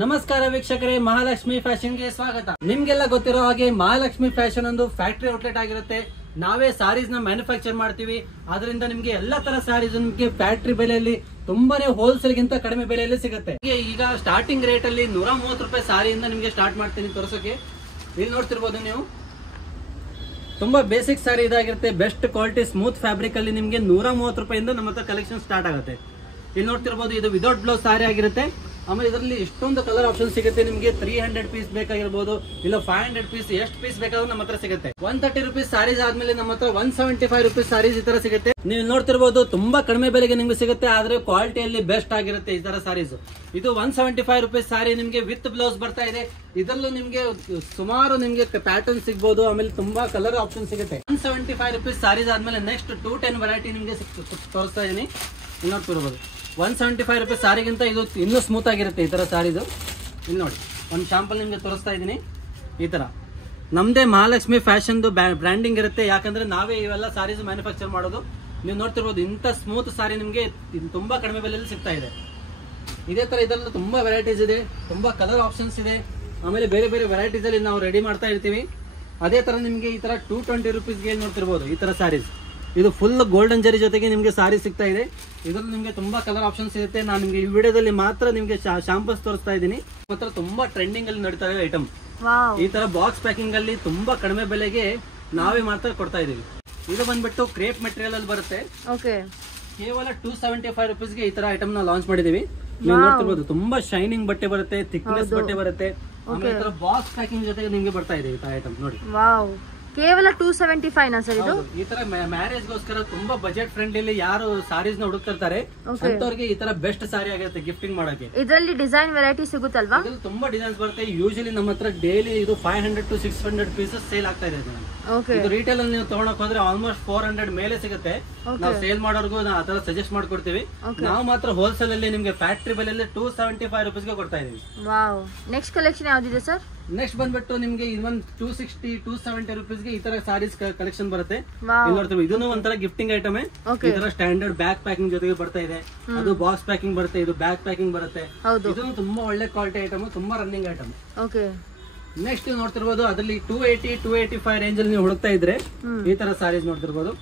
ನಮಸ್ಕಾರ ವೀಕ್ಷಕರೇ, ಮಹಾಲಕ್ಷ್ಮಿ ಫ್ಯಾಷನ್ ಗೆ ಸ್ವಾಗತ. ನಿಮ್ಗೆಲ್ಲ ಗೊತ್ತಿರೋ ಹಾಗೆ ಮಹಾಲಕ್ಷ್ಮಿ ಫ್ಯಾಷನ್ ಒಂದು ಫ್ಯಾಕ್ಟರಿ ಔಟ್ಲೆಟ್ ಆಗಿರುತ್ತೆ. ನಾವೇ ಸಾರೀಸ್ ನ ಮ್ಯಾನುಫ್ಯಾಕ್ಚರ್ ಮಾಡ್ತೀವಿ. ಅದರಿಂದ ನಿಮ್ಗೆ ಎಲ್ಲಾ ತರ ಸಾರೀಸ್ ನಿಮ್ಗೆ ಫ್ಯಾಕ್ಟರಿ ಬೆಲೆಯಲ್ಲಿ ತುಂಬಾನೇ ಹೋಲ್ಸೇಲ್ ಗಿಂತ ಕಡಿಮೆ ಬೆಲೆಯಲ್ಲಿ ಸಿಗುತ್ತೆ. ಈಗ ಸ್ಟಾರ್ಟಿಂಗ್ ರೇಟ್ ಅಲ್ಲಿ 130 ರೂಪಾಯಿ ಸಾರಿಯಿಂದ ನಿಮ್ಗೆ ಸ್ಟಾರ್ಟ್ ಮಾಡ್ತೀನಿ ತೋರಿಸೋಕೆ. ಇಲ್ಲಿ ನೋಡ್ತಿರ್ಬೋದು ನೀವು, ತುಂಬಾ ಬೇಸಿಕ್ ಸಾರಿ ಇದಾಗಿರುತ್ತೆ. ಬೆಸ್ಟ್ ಕ್ವಾಲಿಟಿ ಸ್ಮೂತ್ ಫ್ಯಾಬ್ರಿಕ್ ಅಲ್ಲಿ ನಿಮ್ಗೆ 130 ರೂಪಾಯಿಂದ ನಮ್ಮ ಹತ್ರ ಕಲೆಕ್ಷನ್ ಸ್ಟಾರ್ಟ್ ಆಗುತ್ತೆ. ಇಲ್ಲಿ ನೋಡ್ತಿರ್ಬೋದು, ಇದು ವಿದೌಟ್ ಬ್ಲೌಸ್ ಸಾರಿ ಆಗಿರುತ್ತೆ. ಆಮೇಲೆ ಇದರಲ್ಲಿ ಇಷ್ಟೊಂದು ಕಲರ್ ಆಪ್ಷನ್ ಸಿಗುತ್ತೆ ನಿಮಗೆ. 300 ಪೀಸ್ ಬೇಕಾಗಿರ್ಬೋದು, ಇಲ್ಲ 500 ಪೀಸ್, ಎಷ್ಟು ಪೀಸ್ ಬೇಕಾದ್ರೂ ನಮ್ಮ ಹತ್ರ ಸಿಗುತ್ತೆ. 130 ರುಪೀಸ್ ಸಾರೀಸ್ ಆದ್ಮೇಲೆ ನಮ್ಮ ಹತ್ರ 175 ರುಪೀಸ್ ಸಾರೀಸ್ ಈ ತರ ಸಿಗುತ್ತೆ. ನೀವು ನೋಡ್ತಿರ್ಬೋದು, ತುಂಬಾ ಕಡಿಮೆ ಬೆಲೆಗೆ ನಿಮ್ಗೆ ಸಿಗುತ್ತೆ, ಆದ್ರೆ ಕ್ವಾಲಿಟಿಯಲ್ಲಿ ಬೆಸ್ಟ್ ಆಗಿರುತ್ತೆ ಈ ತರ ಸಾರೀಸ್. ಇದು 175 ರುಪೀಸ್ ಸಾರಿ ನಿಮ್ಗೆ ವಿತ್ ಬ್ಲೌಸ್ ಬರ್ತಾ ಇದೆ. ಇದರಲ್ಲೂ ನಿಮ್ಗೆ ಸುಮಾರು ನಿಮ್ಗೆ ಪ್ಯಾಟರ್ನ್ ಸಿಗ್ಬೋದು, ಆಮೇಲೆ ತುಂಬಾ ಕಲರ್ ಆಪ್ಷನ್ ಸಿಗುತ್ತೆ. 175 ರುಪೀಸ್ ಸಾರೀಸ್ ಆದ್ಮೇಲೆ ನೆಕ್ಸ್ಟ್ 210 ವೆರೈಟಿ ನಿಮ್ಗೆ ತೋರಿಸ್ತಾ ಇದೀನಿ. ಇಲ್ಲಿ ನೋಡ್ತಿರ್ಬೋದು, 175 ರೂಪಾಯಿ ಸಾರಿಗಿಂತ ಇದು ಇನ್ನೂ ಸ್ಮೂತ್ ಆಗಿರುತ್ತೆ ಈ ತರ ಸಾರೀಸು. ಇಲ್ಲಿ ನೋಡಿ, ಒಂದು ಶಾಂಪಲ್ ನಿಮ್ಗೆ ತೋರಿಸ್ತಾ ಇದ್ದೀನಿ. ಈ ತರ ನಮ್ದೇ ಮಹಾಲಕ್ಷ್ಮಿ ಫ್ಯಾಷನ್ ಬ್ರ್ಯಾಂಡಿಂಗ್ ಇರುತ್ತೆ, ಯಾಕಂದ್ರೆ ನಾವೇ ಇವೆಲ್ಲ ಸಾರೀಸ್ ಮ್ಯಾನುಫ್ಯಾಕ್ಚರ್ ಮಾಡೋದು. ನೀವು ನೋಡ್ತಿರ್ಬೋದು, ಇಂಥ ಸ್ಮೂತ್ ಸಾರಿ ನಿಮ್ಗೆ ತುಂಬಾ ಕಡಿಮೆ ಬೆಲೆಯಲ್ಲಿ ಸಿಗ್ತಾ ಇದೆ. ಇದೇ ತರ ಇದರಲ್ಲಿ ತುಂಬಾ ವೆರೈಟೀಸ್ ಇದೆ, ತುಂಬಾ ಕಲರ್ ಆಪ್ಷನ್ಸ್ ಇದೆ. ಆಮೇಲೆ ಬೇರೆ ಬೇರೆ ವೆರೈಟೀಸ್ ಅಲ್ಲಿ ನಾವು ರೆಡಿ ಮಾಡ್ತಾ ಇರ್ತೀವಿ. ಅದೇ ತರ ನಿಮ್ಗೆ ಈ ತರ 220 ರುಪೀಸ್ಗೆ ನೋಡ್ತಿರ್ಬೋದು ಈ ತರ ಸಾರೀಸ್. ಇದು ಫುಲ್ ಗೋಲ್ಡನ್ ಜರಿ ಜೊತೆಗೆ ನಿಮ್ಗೆ ಸಾರಿ ಸಿಗ್ತಾ ಇದೆ. ಇದ್ರಲ್ಲಿ ನಿಮ್ಗೆ ತುಂಬಾ ಕಲರ್ ಆಪ್ಷನ್ಸ್ ಇರುತ್ತೆ. ನಾನು ನಿಮ್ಗೆ ಈ ವಿಡಿಯೋದಲ್ಲಿ ಮಾತ್ರ ನಿಮ್ಗೆ ಶಾಂಪಲ್ಸ್ ತೋರಿಸ್ತಾ ಇದ್ದೀನಿ. ಮಾತ್ರ ತುಂಬಾ ಟ್ರೆಂಡಿಂಗ್ ಅಲ್ಲಿ ನಡೀತಾ ಇದೆ ಐಟಮ್. ಈ ತರ ಬಾಕ್ಸ್ ಪ್ಯಾಕಿಂಗ್ ಅಲ್ಲಿ ತುಂಬಾ ಕಡಿಮೆ ಬೆಲೆಗೆ ನಾವೇ ಮಾತ್ರ ಕೊಡ್ತಾ ಇದೀವಿ. ಇದು ಬಂದ್ಬಿಟ್ಟು ಕ್ರೇಪ್ ಮೆಟೀರಿಯಲ್ ಅಲ್ಲಿ ಬರುತ್ತೆ. ಕೇವಲ 275 ರುಪೀಸ್ಗೆ ಈ ತರ ಐಟಮ್ ನ ಲಾಂಚ್ ಮಾಡಿದೀವಿ. ನೀವು ನೋಡ್ತಿರ್ಬೋದು, ತುಂಬಾ ಶೈನಿಂಗ್ ಬಟ್ಟೆ ಬರುತ್ತೆ, ಥಿಕ್ನೆಸ್ ಬಟ್ಟೆ ಬರುತ್ತೆ. ಆಮೇಲೆ ಈ ತರ ಬಾಕ್ಸ್ ಪ್ಯಾಕಿಂಗ್ ಜೊತೆಗೆ ನಿಮ್ಗೆ ಬರ್ತಾ ಇದೆ ಈ ತರ ಐಟಮ್ ನೋಡಿ. ಕೇವಲ 275 ನಾ ಸರ್ ಇದು? ಈ ತರ ಮ್ಯಾರೇಜ್ ಗೋಸ್ಕರ ತುಂಬಾ ಬಜೆಟ್ ಫ್ರೆಂಡ್ಲಿ ಯಾರು ಸಾರೀಸ್ ನ ಹುಡುಕ್ತಿರ್ತಾರೆ ಅಂತವ್ರಿಗೆ ಈ ತರ ಬೆಸ್ಟ್ ಸಾರಿ ಆಗಿರುತ್ತೆ ಗಿಫ್ಟಿಂಗ್ ಮಾಡೋಕೆ. ಇದರಲ್ಲಿ ಡಿಸೈನ್ ವೆರೈಟಿ ಸಿಗುತ್ತಲ್ವಾ? ಇದ್ರಲ್ಲಿ ತುಂಬಾ ಡಿಸೈನ್ಸ್ ಬರುತ್ತೆ. ಯೂಶಲಿ ನಮ್ಮ ಹತ್ರ ಡೈಲಿ ಇದು 500 to 600 ಪೀಸಸ್ ಸೇಲ್ ಆಗ್ತಾ ಇದೆ. ಇದು ರಿಟೇಲ್ ಅಲ್ಲಿ ನೀವು ತಗೊಳಕ್ ಹೋದ್ರೆ ಆಲ್ಮೋಸ್ಟ್ 400 ಮೇಲೆ ಸಿಗುತ್ತೆ. ನಾವು ಸೇಲ್ ಮಾಡೋರ್ಗು ಆ ತರ ಸಜೆಸ್ಟ್ ಮಾಡ್ಕೊಡ್ತೀವಿ. ನಾವು ಮಾತ್ರ ಹೋಲ್ಸೇಲ್ ಅಲ್ಲಿ ನಿಮ್ಗೆ ಫ್ಯಾಕ್ಟರಿ ಬೆಲೆಯಲ್ಲಿ 275 ರುಪೀಸ್ಗೆ ಕೊಡ್ತಾ ಇದೀವಿ. ನೆಕ್ಸ್ಟ್ ಕಲೆಕ್ಷನ್ ಯಾವ್ದಿದೆ ಸರ್? ನೆಕ್ಸ್ಟ್ ಬಂದ್ಬಿಟ್ಟು ನಿಮ್ಗೆ ಇನ್ನೊಂದು 260 270 ರುಪೀಸ್ಗೆ ಈ ತರ ಸಾರೀಸ್ ಕಲೆಕ್ಷನ್ ಬರುತ್ತೆ. ನೋಡ್ತೀವಿ, ಇದನ್ನು ಒಂಥರ ಗಿಫ್ಟಿಂಗ್ ಐಟಮ್. ಈ ತರ ಸ್ಟ್ಯಾಂಡರ್ಡ್ ಬ್ಯಾಗ್ ಪ್ಯಾಕಿಂಗ್ ಜೊತೆಗೆ ಬರ್ತಾ ಇದೆ. ಅದು ಬಾಕ್ಸ್ ಪ್ಯಾಕಿಂಗ್ ಬರುತ್ತೆ, ಇದು ಬ್ಯಾಗ್ ಪ್ಯಾಕಿಂಗ್ ಬರುತ್ತೆ. ಇದನ್ನು ತುಂಬಾ ಒಳ್ಳೆ ಕ್ವಾಲಿಟಿ ಐಟಮ್, ತುಂಬಾ ರನ್ನಿಂಗ್ ಐಟಮ್. ನೆಕ್ಸ್ಟ್ ನೋಡ್ತಿರ್ಬೋದು, ಅದರಲ್ಲಿ 280 285 ರೇಂಜ್ ಅಲ್ಲಿ ನೀವು ಹುಡುಕ್ತಾ ಇದ್ರೆ ಈ ತರ ಸಾರೀಸ್ ನೋಡ್ತಿರ್ಬೋದು.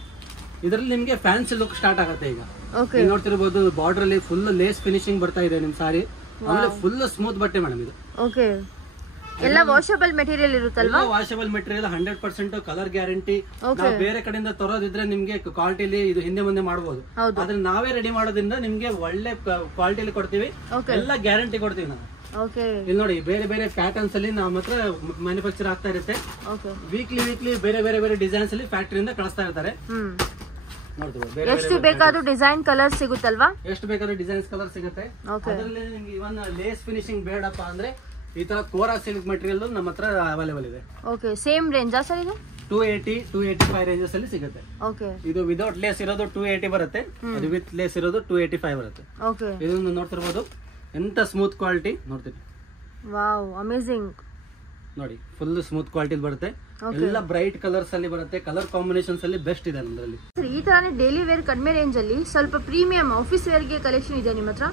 ಇದರಲ್ಲಿ ನಿಮ್ಗೆ ಫ್ಯಾನ್ಸಿ ಲುಕ್ ಸ್ಟಾರ್ಟ್ ಆಗುತ್ತೆ. ಈಗ ನೋಡ್ತಿರ್ಬೋದು, ಬಾರ್ಡರ್ ಅಲ್ಲಿ ಫುಲ್ ಲೇಸ್ ಫಿನಿಶಿಂಗ್ ಬರ್ತಾ ಇದೆ ನಿಮ್ ಸಾರಿ. ಆಮೇಲೆ ಫುಲ್ ಸ್ಮೂತ್ ಬಟ್ಟೆ ಮೇಡಮ್ ಇದು. ಎಲ್ಲ ವಾಷಬಲ್ ಮೆಟೀರಿಯಲ್ ಇರುತ್ತಲ್ವಾ? Washable material, 100% colour guarantee. ನಾವು ಬೇರೆ ಕಡೆಯಿಂದ ತರೋದಿದ್ರೆ ನಿಮ್ಗೆ ಕ್ವಾಲಿಟಿಲಿ ಇದು ಹಿಂದೆ ಮುಂದೆ ಮಾಡಬಹುದು. ಆದ್ರೆ ನಾವೇ ರೆಡಿ ಮಾಡೋದ್ರಿಂದ ನಿಮ್ಗೆ ಒಳ್ಳೆ ಕ್ವಾಲಿಟಿಲಿ ಕೊಡ್ತೀವಿ, ಎಲ್ಲ ಗ್ಯಾರಂಟಿ ಕೊಡ್ತೀವಿ ನಾವು. ಇಲ್ಲಿ ನೋಡಿ, ಬೇರೆ ಬೇರೆ ಪ್ಯಾಟರ್ನ್ಸ್ ಅಲ್ಲಿ ನಮ್ಮ ಹತ್ರ ಮ್ಯಾನುಫ್ಯಾಕ್ಚರ್ ಆಗ್ತಾ ಇರುತ್ತೆ. ವೀಕ್ಲಿ ಬೇರೆ ಬೇರೆ ಬೇರೆ ಡಿಸೈನ್ಸ್ ಅಲ್ಲಿ ಫ್ಯಾಕ್ಟರಿಯಿಂದ ಕಳಿಸ್ತಾ ಇರ್ತಾರೆ. ಎಷ್ಟು ಬೇಕಾದ್ರೂ ಡಿಸೈನ್ ಕಲರ್ ಸಿಗುತ್ತಲ್ವಾ? ಎಷ್ಟು ಬೇಕಾದ್ರೂ ಡಿಸೈನ್ಸ್ ಕಲರ್ ಸಿಗುತ್ತೆ. ಅದರಲ್ಲಿ ನಿಮ್ಗೆ ಇವನ್ ಲೇಸ್ ಫಿನಿಶಿಂಗ್ ಬೇಡಪ್ಪ ಅಂದ್ರೆ ಈ ತರ ಕೋರಾ ಸಿಲ್ಕ್ ಮೆಟೀರಿಯಲ್ ನಮ್ಮ ಹತ್ರ ಅವೈಲೇಬಲ್ ಇದೆ. ಸೇಮ್ ರೇಂಜಾ ಸರ್ ಇದು? 280 285 ರೇಂಜಸ್ ಅಲ್ಲಿ ಸಿಗುತ್ತೆ. ಇದು ವಿದೌಟ್ ಲೇಸ್ ಇರೋದು 280 ಬರುತ್ತೆ, ಅದು ವಿತ್ ಲೇಸ್ ಇರೋದು 285 ಬರುತ್ತೆ. ಇದನ್ನು ನೋಡ್ತಿರ್ಬೋದು, ಎಂತ ಸ್ಮೂತ್ ಕ್ವಾಲಿಟಿ ನೋಡ್ತೀವಿ. ಅಮೇಜಿಂಗ್ ನೋಡಿ, ಫುಲ್ ಸ್ಮೂತ್ ಕ್ವಾಲಿಟಿ ಬರುತ್ತೆ. ಎಲ್ಲ ಬ್ರೈಟ್ ಕಲರ್ಸ್ ಅಲ್ಲಿ ಬರುತ್ತೆ. ಕಲರ್ ಕಾಂಬಿನೇಷನ್ಸ್ ಅಲ್ಲಿ ಬೆಸ್ಟ್ ಇದೆ ನಮ್ಮಲ್ಲಿ. ಈ ತರಾನೇ ಡೈಲಿ ವೇರ್ ಕಡಿಮೆ ರೇಂಜ್ ಅಲ್ಲಿ ಸ್ವಲ್ಪ ಪ್ರೀಮಿಯಂ ಆಫೀಸ್ ವೇರ್ ಗೆ ಕಲೆಕ್ಷನ್ ಇದೆ ನಿಮ್ಮ ಹತ್ರ?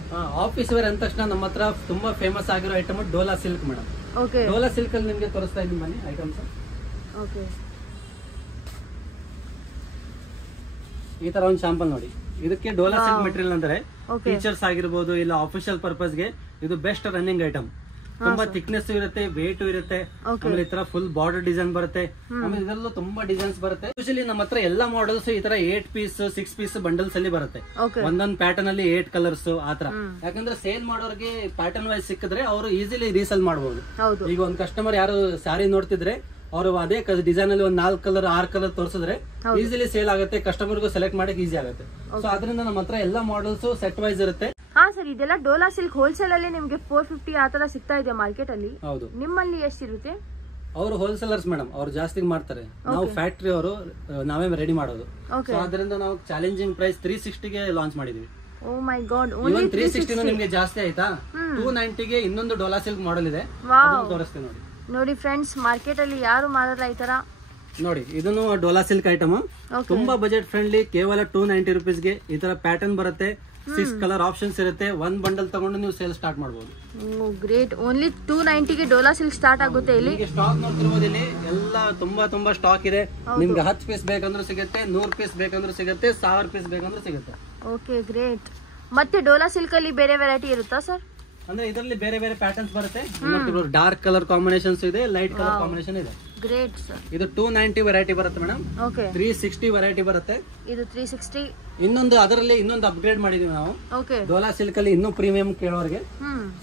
ಆಫೀಸ್ ವೇರ್ ಅಂದ ತಕ್ಷಣ ನಮ್ಮ ಹತ್ರ ತುಂಬಾ ಫೇಮಸ್ ಆಗಿರೋ item Dhola silk madam. Dhola silk ಅಲ್ಲಿ ನಿಮ್ಗೆ ತೋರಿಸ್ತಾ ಇದ್ದೀನಿ ಬನ್ನಿ ಐಟಮ್ಸ್. ಈ ತರ ಒಂದು ಶಾಂಪಲ್ ನೋಡಿ. ಇದಕ್ಕೆ ಡೋಲಾ ಸಿಲ್ಕ್ ಮೆಟೀರಿಯಲ್ ಅಂದ್ರೆ ಟೀಚರ್ಸ್ ಆಗಿರ್ಬೋದು, ಇಲ್ಲ ಆಫಿಷಿಯಲ್ ಪರ್ಪಸ್ ಗೆ ಇದು ಬೆಸ್ಟ್ ರನ್ನಿಂಗ್ ಐಟಮ್. ತುಂಬಾ ಥಿಕ್ನೆಸ್ ಇರುತ್ತೆ, ವೇಟ್ ಇರುತ್ತೆ. ಆಮೇಲೆ ಈ ತರ ಫುಲ್ ಬಾರ್ಡರ್ ಡಿಸೈನ್ ಬರುತ್ತೆ. ಆಮೇಲೆ ಇದರಲ್ಲೂ ತುಂಬಾ ಡಿಸೈನ್ಸ್ ಬರುತ್ತೆ. ಯೂಶಲಿ ನಮ್ಮ ಹತ್ರ ಎಲ್ಲಾ ಮಾಡೆಲ್ಸ್ ಈ ತರ 8 ಪೀಸ್ 6 ಪೀಸ್ ಬಂಡಲ್ಸ್ ಅಲ್ಲಿ ಬರುತ್ತೆ. ಒಂದೊಂದ್ ಪ್ಯಾಟರ್ನ್ ಅಲ್ಲಿ 8 ಕಲರ್ಸ್ ಆತರ. ಯಾಕಂದ್ರೆ ಸೇಲ್ ಮಾಡೋರಿಗೆ ಪ್ಯಾಟರ್ನ್ ವೈಸ್ ಸಿಕ್ಕಿದ್ರೆ ಅವರು ಈಸಿಲಿ ರೀಸೇಲ್ ಮಾಡಬಹುದು. ಈಗ ಒಂದ್ ಕಸ್ಟಮರ್ ಯಾರು ಸ್ಯಾರಿ ನೋಡ್ತಿದ್ರೆ ಅವರು ಅದೇ ಡಿಸೈನ್ ಅಲ್ಲಿ ಒಂದ್ 4 ಕಲರ್ 6 ಕಲರ್ ತೋರಿಸಿದ್ರೆ ಈಸಿಲಿ ಸೇಲ್ ಆಗುತ್ತೆ, ಕಸ್ಟಮರ್ಗೂ ಸೆಲೆಕ್ಟ್ ಮಾಡಕ್ ಈಸಿ ಆಗುತ್ತೆ. ಸೊ ಅದರಿಂದ ನಮ್ಮ ಹತ್ರ ಎಲ್ಲಾ ಮಾಡೆಲ್ಸ್ ಸೆಟ್ ವೈಸ್ ಇರುತ್ತೆ. ಸರ್, ಇದೆಲ್ಲ ಡೋಲಾ ಸಿಲ್ಕ್ ಹೋಲ್ಸೇಲ್ ಅಲ್ಲಿ ನಿಮ್ಗೆ 450 ಆ ತರ ಸಿಗ್ತಾ ಇದೆ ಮಾರ್ಕೆಟ್ ಅಲ್ಲಿ. ಹೌದು. ನಿಮ್ಮಲ್ಲಿ ಎಷ್ಟಿರುತ್ತೆ? ಅವರು ಹೋಲ್ಸೇಲರ್ಸ್ ಮೇಡಮ್, ಅವ್ರು ಜಾಸ್ತಿ ಮಾಡ್ತಾರೆ. ನಾವು ಫ್ಯಾಕ್ಟರಿ ಅವರು ನಾವೇ ರೆಡಿ ಮಾಡೋದು. ಸೊ ಅದರಿಂದ ನಾವು ಚಾಲೆಂಜಿಂಗ್ ಪ್ರೈಸ್ 360ಗೆ ಲಾಂಚ್ ಮಾಡಿದೀವಿ. ಓ ಮೈ ಗಾಡ್, 360 ನಿಮ್ಗೆ ಜಾಸ್ತಿ ಆಯ್ತಾ? 290ಗೆ ಇನ್ನೊಂದು ಡೋಲಾ ಸಿಲ್ಕ್ ಮಾಡೆಲ್ ಇದೆ, ತೋರಿಸ್ತೀನಿ ನೋಡಿ. ನೋಡಿ ಫ್ರೆಂಡ್ಸ್, ಮಾರ್ಕೆಟ್ ಅಲ್ಲಿ ಯಾರು ಮಾಡಲ್ಲ ಈ ತರ. ನೋಡಿ ಇದನ್ನು ಡೋಲಾ ಸಿಲ್ಕ್ ಐಟಮ್, ತುಂಬಾ ಬಜೆಟ್ ಫ್ರೆಂಡ್ಲಿ, ಕೇವಲ 290 ರುಪೀಸ್ಗೆ ಈ ತರ ಪ್ಯಾಟರ್ನ್ ಬರುತ್ತೆ. 6 ಕಲರ್ ಆಪ್ಷನ್ಸ್ ಇರುತ್ತೆ. 1 ಬಂಡಲ್ ತಗೊಂಡು ನೀವು ಸೇಲ್ ಸ್ಟಾರ್ಟ್ ಮಾಡಬಹುದು. ಗ್ರೇಟ್. ಓನ್ಲಿ 290 ಗೆ ಡೋಲಾ ಸಿಲ್ಕ್ ಸ್ಟಾರ್ಟ್ ಆಗುತ್ತೆ. ಇಲ್ಲಿ ಸ್ಟಾಕ್ ನೋಡ್ತಿರ್ಬೋದು. ಇಲ್ಲಿ ಎಲ್ಲ ತುಂಬಾ ಸ್ಟಾಕ್ ಇದೆ. ನಿಮ್ಗೆ 10 ಪೀಸ್ ಬೇಕಂದ್ರೂ ಸಿಗುತ್ತೆ, 100 ಪೀಸ್ ಬೇಕಂದ್ರೂ ಸಿಗುತ್ತೆ, 1000 ಪೀಸ್ ಬೇಕಂದ್ರೂ ಸಿಗುತ್ತೆ. Okay, great. ಮತ್ತೆ ಡೋಲಾ ಸಿಲ್ಕ್ ಅಲ್ಲಿ ಬೇರೆ ವೆರೈಟಿ ಇರುತ್ತಾ ಸರ್? ಅಂದ್ರೆ ಇದರಲ್ಲಿ ಬೇರೆ ಬೇರೆ ಪ್ಯಾಟರ್ನ್ಸ್ ಬರುತ್ತೆ. ಡಾರ್ಕ್ ಕಲರ್ ಕಾಂಬಿನೇಷನ್ಸ್ ಇದೆ, ಲೈಟ್ ಕಲರ್ ಕಾಂಬಿನೇಷನ್ ಇದೆ. Great sir. ಇದು 290 ವೆರೈಟಿ ಬರುತ್ತೆ ಮೇಡಮ್. ಓಕೆ. 360 ವೆರೈಟಿ ಬರುತ್ತೆ. ಇದು 360. ಇನ್ನೊಂದು ಅದರಲ್ಲಿ ಇನ್ನೊಂದು ಅಪ್ಗ್ರೇಡ್ ಮಾಡಿದೀವಿ ನಾವು. ಓಕೆ. ಡೋಲಾ ಸಿಲ್ಕ್ ಅಲ್ಲಿ ಇನ್ನೂ ಪ್ರೀಮಿಯಂ ಕೇಳೋರಿಗೆ.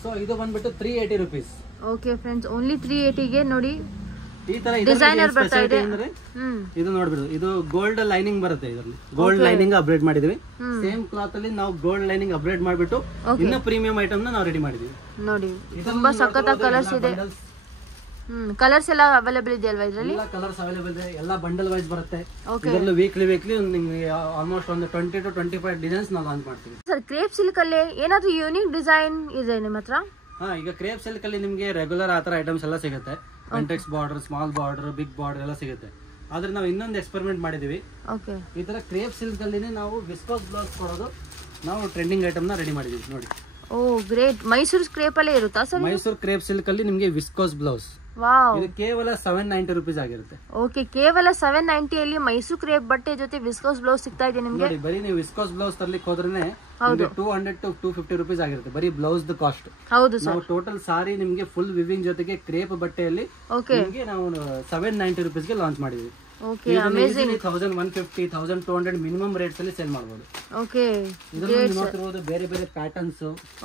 ಸೊ ಇದು ಬಂದ್ಬಿಟ್ಟು 380 ರುಪೀಸ್. ಓಕೆ ಫ್ರೆಂಡ್ಸ್, ಓನ್ಲಿ 380 ಗೆ ನೋಡಿ ಈ ತರ ಡಿಸೈನರ್ ಬರ್ತಾ ಇದೆ. ಇದು ನೋಡ್ಬಿಡು, ಇದು ಗೋಲ್ಡ್ ಲೈನಿಂಗ್ ಬರುತ್ತೆ. ಇದರಲ್ಲಿ ಗೋಲ್ಡ್ ಲೈನಿಂಗ್ ಅಪ್ಗ್ರೇಡ್ ಮಾಡಿದೀವಿ. ಸೇಮ್ ಕ್ಲಾತ್ ಅಲ್ಲಿ ನಾವು ಗೋಲ್ಡ್ ಲೈನಿಂಗ್ ಅಪ್ಗ್ರೇಡ್ ಮಾಡ್ಬಿಟ್ಟು ಇನ್ನ ಪ್ರೀಮಿಯಂ ಐಟಮ್ ನಾವು ರೆಡಿ ಮಾಡಿದೀವಿ. ನೋಡಿ ತುಂಬಾ ಸಖತ್ ಕಲರ್ಸ್ ಇದೆ. ಕಲರ್ಸ್ ಎಲ್ಲ ಅವೈಲೇಬಲ್ ಇದೆ ಅಲ್ವಾ ಇದರಲ್ಲಿ? ಎಲ್ಲ ಕಲರ್ಸ್ ಅವೈಲೇಬಲ್ ಇದೆ. ಎಲ್ಲ ಬಂಡಲ್ ವೈಸ್ ಬರುತ್ತೆ. ಇದರಲ್ಲಿ ವೀಕ್ಲಿ ನಿಮ್ಗೆ ಆಲ್ಮೋಸ್ಟ್ ಒಂದು 20 to 25 ಡಿಸೈನ್ಸ್ ನಾವು ಲಾಂಚ್ ಮಾಡ್ತೀವಿ. ಸರ್, ಕ್ರೇಪ್ ಸಿಲ್ಕ್ ಅಲ್ಲಿ ಏನಾದ್ರೂ ಯೂನಿಕ್ ಡಿಸೈನ್ ಇದೆ ನಿಮ್ಮ ಹತ್ರ? ಈಗ ಕ್ರೇಪ್ ಸಿಲ್ಕ್ ಅಲ್ಲಿ ನಿಮ್ಗೆ ರೆಗ್ಯುಲರ್ ಆತರ ಐಟಮ್ಸ್ ಎಲ್ಲ ಸಿಗುತ್ತೆ. Contrast border, small border, big border ಎಲ್ಲ ಸಿಗುತ್ತೆ. ಆದ್ರೆ ನಾವು ಇನ್ನೊಂದು ಎಕ್ಸ್ಪೆರಿಮೆಂಟ್ ಮಾಡಿದೀವಿ. ಈ ತರ ಕ್ರೇಪ್ ಸಿಲ್ಕ್ ಅಲ್ಲಿ ನಾವು ವಿಸ್ಕೋಸ್ ಬ್ಲೌಸ್ ಕೊಡೋದು ನಾವು ಟ್ರೆಂಡಿಂಗ್ ಐಟಮ್ ನ ರೆಡಿ ಮಾಡಿದೀವಿ ನೋಡಿ. ಓ ಗ್ರೇಟ್. ಮೈಸೂರು ಕ್ರೇಪ್ ಅಲ್ಲೇ ಇರುತ್ತಾ ಸರ್? ಮೈಸೂರು ಕ್ರೇಪ್ ಸಿಲ್ಕ್ ಅಲ್ಲಿ ನಿಮ್ಗೆ ವಿಸ್ಕೋಸ್ ಬ್ಲೌಸ್. ವಾವ್. ಇದು ಕೇವಲ 790 ರುಪೀಸ್ ಆಗಿರುತ್ತೆ. ಓಕೆ, ಕೇವಲ 790 ಅಲ್ಲಿ ಮೈಸೂರು ಕ್ರೇಪ್ ಬಟ್ಟೆ ಜೊತೆ ವಿಸ್ಕೋಸ್ ಬ್ಲೌಸ್ ಸಿಗ್ತಾ ಇದೆ ನಿಮ್ಗೆ. ನೋಡಿ, ಬರೀ ನೀವು ವಿಸ್ಕೋಸ್ ಬ್ಲೌಸ್ ತರ್ಲಿಕ್ಕೆ ಹೋದ್ರೆ 200 to 250 ರುಪೀಸ್ ಆಗಿರುತ್ತೆ ಬರೀ ಬ್ಲೌಸ್ ದ ಕಾಸ್ಟ್. ಹೌದು ಸರ್. ನಾವು ಟೋಟಲ್ ಸಾರಿ ನಿಮ್ಗೆ ಫುಲ್ ವಿವಿಂಗ್ ಜೊತೆಗೆ ಕ್ರೇಪ್ ಬಟ್ಟೆಯಲ್ಲಿ ನಿಮ್ಗೆ ನಾವು 790 ರುಪೀಸ್ಗೆ ಲಾಂಚ್ ಮಾಡಿದ್ವಿ. Okay, amazing. 1150, 1200 ಮಿನಿಮಮ್ ರೇಟ್ಸ್ ಅಲ್ಲಿ ಸೇಲ್ ಮಾಡಬಹುದು. ಓಕೆ, ಇದರಲ್ಲಿ ನೋಡ್ತಿರಬಹುದು ಬೇರೆ ಬೇರೆ patterns.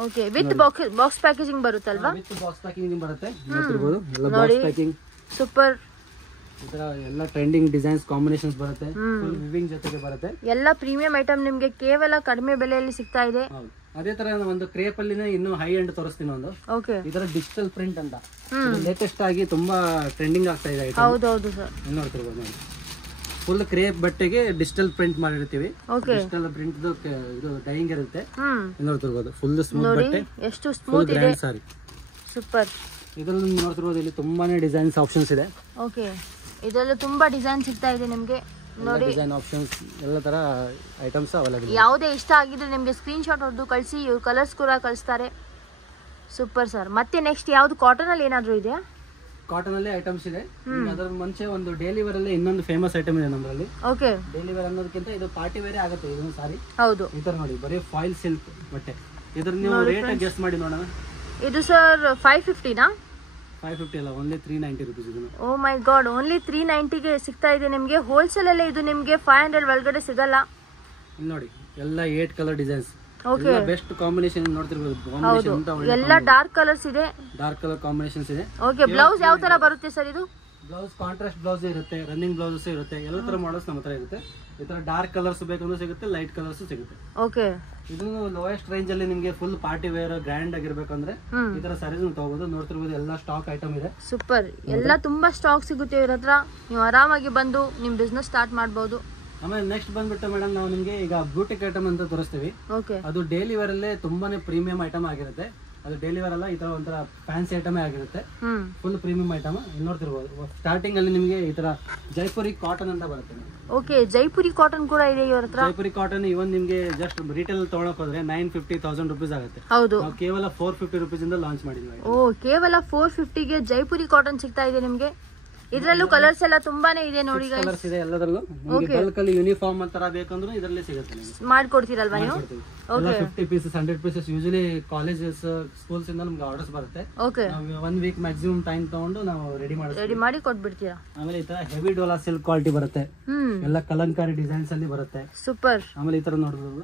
Okay, with box packaging ಬರುತ್ತಲ್ವಾ? ವಿತ್ ಬಾಕ್ಸ್ ಪ್ಯಾಕಿಂಗ್ ಬರುತ್ತೆ. ನೋಡ್ತಿರಬಹುದು ಎಲ್ಲ ಬಾಕ್ಸ್ ಪ್ಯಾಕಿಂಗ್. ಸೂಪರ್. ಇದರ ಎಲ್ಲ ಟ್ರೆಂಡಿಂಗ್ ಡಿಸೈನ್ಸ್ ಕಾಂಬಿನೇಷನ್ಸ್ ಬರುತ್ತೆ. ಫುಲ್ ವಿವಿಂಗ್ ಜೊತೆಗೆ ಬರುತ್ತೆ. ಎಲ್ಲ ಪ್ರೀಮಿಯಂ ಐಟಮ್ ನಿಮ್ಗೆ ಕೇವಲ ಕಡಿಮೆ ಬೆಲೆಯಲ್ಲಿ ಸಿಗ್ತಾ ಇದೆ. ಅದೇ ತರ ಒಂದು ಕ್ರೇಪ್ ಅಲ್ಲಿ ಇನ್ನೂ ಹೈ ಎಂಡ್ ತೋರಿಸ್ತೀನಿ ಒಂದು. ಓಕೆ. ಇದರ ಡಿಜಿಟಲ್ ಪ್ರಿಂಟ್ ಅಂತ ಲೇಟೆಸ್ಟ್ ಆಗಿ ತುಂಬಾ ಟ್ರೆಂಡಿಂಗ್ ಆಗ್ತಾ ಇದೆ ಐಟಮ್. ಹೌದೌದು ಸರ್. ನೋಡ್ತಿರ್ಬೋದು ನೋಡಿ, ಫುಲ್ ಕ್ರೇಪ್ ಬಟ್ಟೆಗೆ ಡಿಜಿಟಲ್ ಪ್ರಿಂಟ್ ಮಾಡಿರ್ತೀವಿ. ಡಿಜಿಟಲ್ ಪ್ರಿಂಟ್ ಇದು ಡೈಯಿಂಗ್ ಇರುತ್ತೆ. ನೋಡ್ತಿರ್ಬೋದು ಫುಲ್ ಸ್ಮೂತ್ ಬಟ್ಟೆ, ಎಷ್ಟು ಸ್ಮೂತ್ ಇದೆ. ಸಾರಿ, ಸೂಪರ್. ಇದರಲ್ಲಿ ನೋಡ್ತಿರ್ಬೋದು ಇಲ್ಲಿ ತುಂಬಾನೇ ಡಿಸೈನ್ಸ್ ಆಪ್ಷನ್ಸ್ ಇದೆ. ಓಕೆ, ಇದರಲ್ಲಿ ತುಂಬಾ ಡಿಸೈನ್ ಸಿಗ್ತಾ ಇದೆ ನಿಮ್ಗೆ. ನೋಡಿ, ಡಿಸೈನ್ ಆಪ್ಷನ್ಸ್ ಎಲ್ಲ ತರ ಐಟಮ್ಸ್ ಅವೈಲೇಬಲ್. ಯಾವುದೇ ಇಷ್ಟ ಆಗಿದ್ರೆ ನಿಮ್ಗೆ ಸ್ಕ್ರೀನ್ ಶಾಟ್ ಹೊಡೆದು ಕಳಿಸಿ, ಇವ್ರು ಕಲರ್ಸ್ ಕೂಡ ಕಳಿಸ್ತಾರೆ. Super sir. ಮತ್ತೆ ನೆಕ್ಸ್ಟ್ ಯಾವ್ದು ಕಾಟನ್ ಅಲ್ಲಿ ಏನಾದ್ರು ಇದೆಯಾ? ಕಾಟನ್ ಅಲ್ಲಿ ಐಟಮ್ಸ್ ಇದೆ. ಅದರ ಮುಂಚೆ ಒಂದು ಡೈಲಿ ವೇರ್ ಅಲ್ಲಿ ಇನ್ನೊಂದು ಫೇಮಸ್ ಐಟಮ್ ಇದೆ ನಮ್ಮಲ್ಲಿ. ಓಕೆ. ಡೈಲಿ ವೇರ್ ಅನ್ನೋದಕ್ಕಿಂತ ಇದು ಪಾರ್ಟಿ ವೇರ್ ಆಗುತ್ತೆ. ಇದೊಂದು ಸಾರಿ. ಹೌದು. ಈ ತರ ನೋಡಿ, ಬರೀ ಫಾಯಿಲ್ ಸಿಲ್ಕ್ ಬಟ್ಟೆ. ಇದ್ರ ನೀವು ರೇಟ್ ಗೆಸ್ ಮಾಡಿ ನೋಡೋಣ. ಇದು ಸರ್ 550 ನಾ? 550 ಅಲ್ಲ, ಓನ್ಲಿ 390 ರುಪೀಸ್ ಇದು. ಓ ಮೈ ಗಾಡ್, ಓನ್ಲಿ 390 ಗೆ ಸಿಗ್ತಾ ಇದೆ ನಿಮ್ಗೆ. ಹೋಲ್ಸೇಲ್ ಅಲ್ಲೇ ಇದು ನಿಮ್ಗೆ 500 ಒಳಗಡೆ ಸಿಗಲ್ಲ. ಇಲ್ಲಿ ನೋಡಿ, ಎಲ್ಲ 8 colour designs. Okay, best combination ನೋಡ್ತಿರ್ಬೋದು. ಎಲ್ಲ ಡಾರ್ಕ್ ಕಲರ್ಸ್ ಇದೆ, ಡಾರ್ಕ್ ಕಲರ್ ಕಾಂಬಿನೇಷನ್ಸ್ ಇದೆ. ಓಕೆ. ಬ್ಲೌಸ್ ಯಾವ ತರ ಬರುತ್ತೆ ಸರ್ ಇದು? ಬ್ಲೌಸ್ ಕಾಂಟ್ರಾಸ್ಟ್ ಬ್ಲೌಸ್ ಇರುತ್ತೆ, ರನ್ನಿಂಗ್ ಬ್ಲೌಸ್ ಇರುತ್ತೆ, ಎಲ್ಲ ತರ ಮಾಡಲ್ಸ್ ನಮ್ಮ ಹತ್ರ ಇರುತ್ತೆ. ಈ ತರ ಡಾರ್ಕ್ ಕಲರ್ಸ್ ಬೇಕಂದ್ರೂ ಸಿಗುತ್ತೆ, ಲೈಟ್ ಕಲರ್ಸ್ ಸಿಗುತ್ತೆ. ಓಕೆ. ಇದು ಲೋಯೆಸ್ಟ್ ರೇಂಜ್ ಅಲ್ಲಿ ನಿಮ್ಗೆ ಫುಲ್ ಪಾರ್ಟಿ ವೇರ್ ಗ್ರ್ಯಾಂಡ್ ಆಗಿರ್ಬೇಕಂದ್ರೆ ಈ ತರ ಸಾರೀಸ್ ತಗೋಬಹುದು. ನೋಡ್ತಿರ್ಬೋದು ಎಲ್ಲ ಸ್ಟಾಕ್ ಐಟಮ್ ಇದೆ. ಸೂಪರ್. ಎಲ್ಲ ತುಂಬಾ ಸ್ಟಾಕ್ ಸಿಗುತ್ತೆ ಇವ್ರ ಹತ್ರ. ನೀವು ಆರಾಮಾಗಿ ಬಂದು ನಿಮ್ ಬಿಸ್ನೆಸ್ ಸ್ಟಾರ್ಟ್ ಮಾಡಬಹುದು. ಆಮೇಲೆ ನೆಕ್ಸ್ಟ್ ಬಂದ್ಬಿಟ್ಟು ಮೇಡಮ್ ನಾವು ನಿಮ್ಗೆ ಈಗ ಬ್ಯೂಟಿಕ್ ಐಟಮ್ ಅಂತ ತೋರಿಸ್ತೀವಿ. ಓಕೆ. ಅದು ಡೈಲಿ ವೇರ್ ಅಲ್ಲೇ ತುಂಬಾನೇ ಪ್ರೀಮಿಯಂ ಐಟಮ್ ಆಗಿರುತ್ತೆ. ಅದು ಡೈಲಿ ವೇರ್ ಅಲ್ಲ, ಈ ತರ ಒಂಥರ ಫ್ಯಾನ್ಸಿ ಐಟಮ್ ಆಗಿರುತ್ತೆ. Full premium item. ನೋಡ್ತಿರ್ಬೋದು ಸ್ಟಾರ್ಟಿಂಗ್ ಅಲ್ಲಿ ನಿಮ್ಗೆ ಈ ತರ ಜೈಪುರಿ ಕಾಟನ್ ಅಂತ ಬರುತ್ತೆ. ಓಕೆ, ಜೈಪುರಿ ಕಾಟನ್ ಕೂಡ ಇದೆ ಇವ್ರ ಹತ್ರ. ಜೈಪುರಿ ಕಾಟನ್ ಇವನ್ ನಿಮ್ಗೆ ಜಸ್ಟ್ ರಿಟೇಲ್ ತಗೊಳಕ್ ಹೋದ್ರೆ 950,000 ರುಪೀಸ್ ಆಗುತ್ತೆ. ಹೌದು. ನಾವು ಕೇವಲ 450 ರುಪೀಸ್ ಇಂದ ಲಾಂಚ್ ಮಾಡಿದ್ವಿ. ಓ, ಕೇವಲ 450 ಗೆ ಜೈಪುರಿ ಕಾಟನ್ ಸಿಗ್ತಾ ಇದೆ ನಿಮ್ಗೆ. ಇದ್ರಲ್ಲೂ ಕಲರ್ಸ್ ಎಲ್ಲ ತುಂಬಾನೇ ಇದೆ ನೋಡಿ. ಕಲರ್ಸ್ ಇದೆ ಎಲ್ಲದರಲ್ಲೂ. ನಿಮಗೆ ಬಲ್ಕ್ ಅಲ್ಲಿ ಯೂನಿಫಾರ್ಮ್ ತರ ಬೇಕಂದ್ರೂ ಇದರಲ್ಲಿ ಸಿಗುತ್ತೆ. ಮಾಡ್ಕೊಡ್ತೀರಲ್ವಾ ನೀವು? 50 pieces 100 pieces usually colleges schools ಇಂದ ನಮ್ಗೆ ಆರ್ಡರ್ಸ್ ಬರುತ್ತೆ. ಓಕೆ. 1 ವೀಕ್ ಮ್ಯಾಕ್ಸಿಮಮ್ ಟೈಮ್ ತಗೊಂಡು ನಾವು ರೆಡಿ ಮಾಡಿ ಕೊಟ್ಬಿಡ್ತೀರಾ. ಆಮೇಲೆ ಈ ತರ ಹೆವಿ ಡೋಲಾ ಸಿಲ್ಕ್ ಕ್ವಾಲಿಟಿ ಬರುತ್ತೆ. ಎಲ್ಲ ಕಲಂಕಾರಿ ಡಿಸೈನ್ಸ್ ಅಲ್ಲಿ ಬರುತ್ತೆ. ಸೂಪರ್. ಆಮೇಲೆ ಈ ತರ ನೋಡ್ಬೋದು.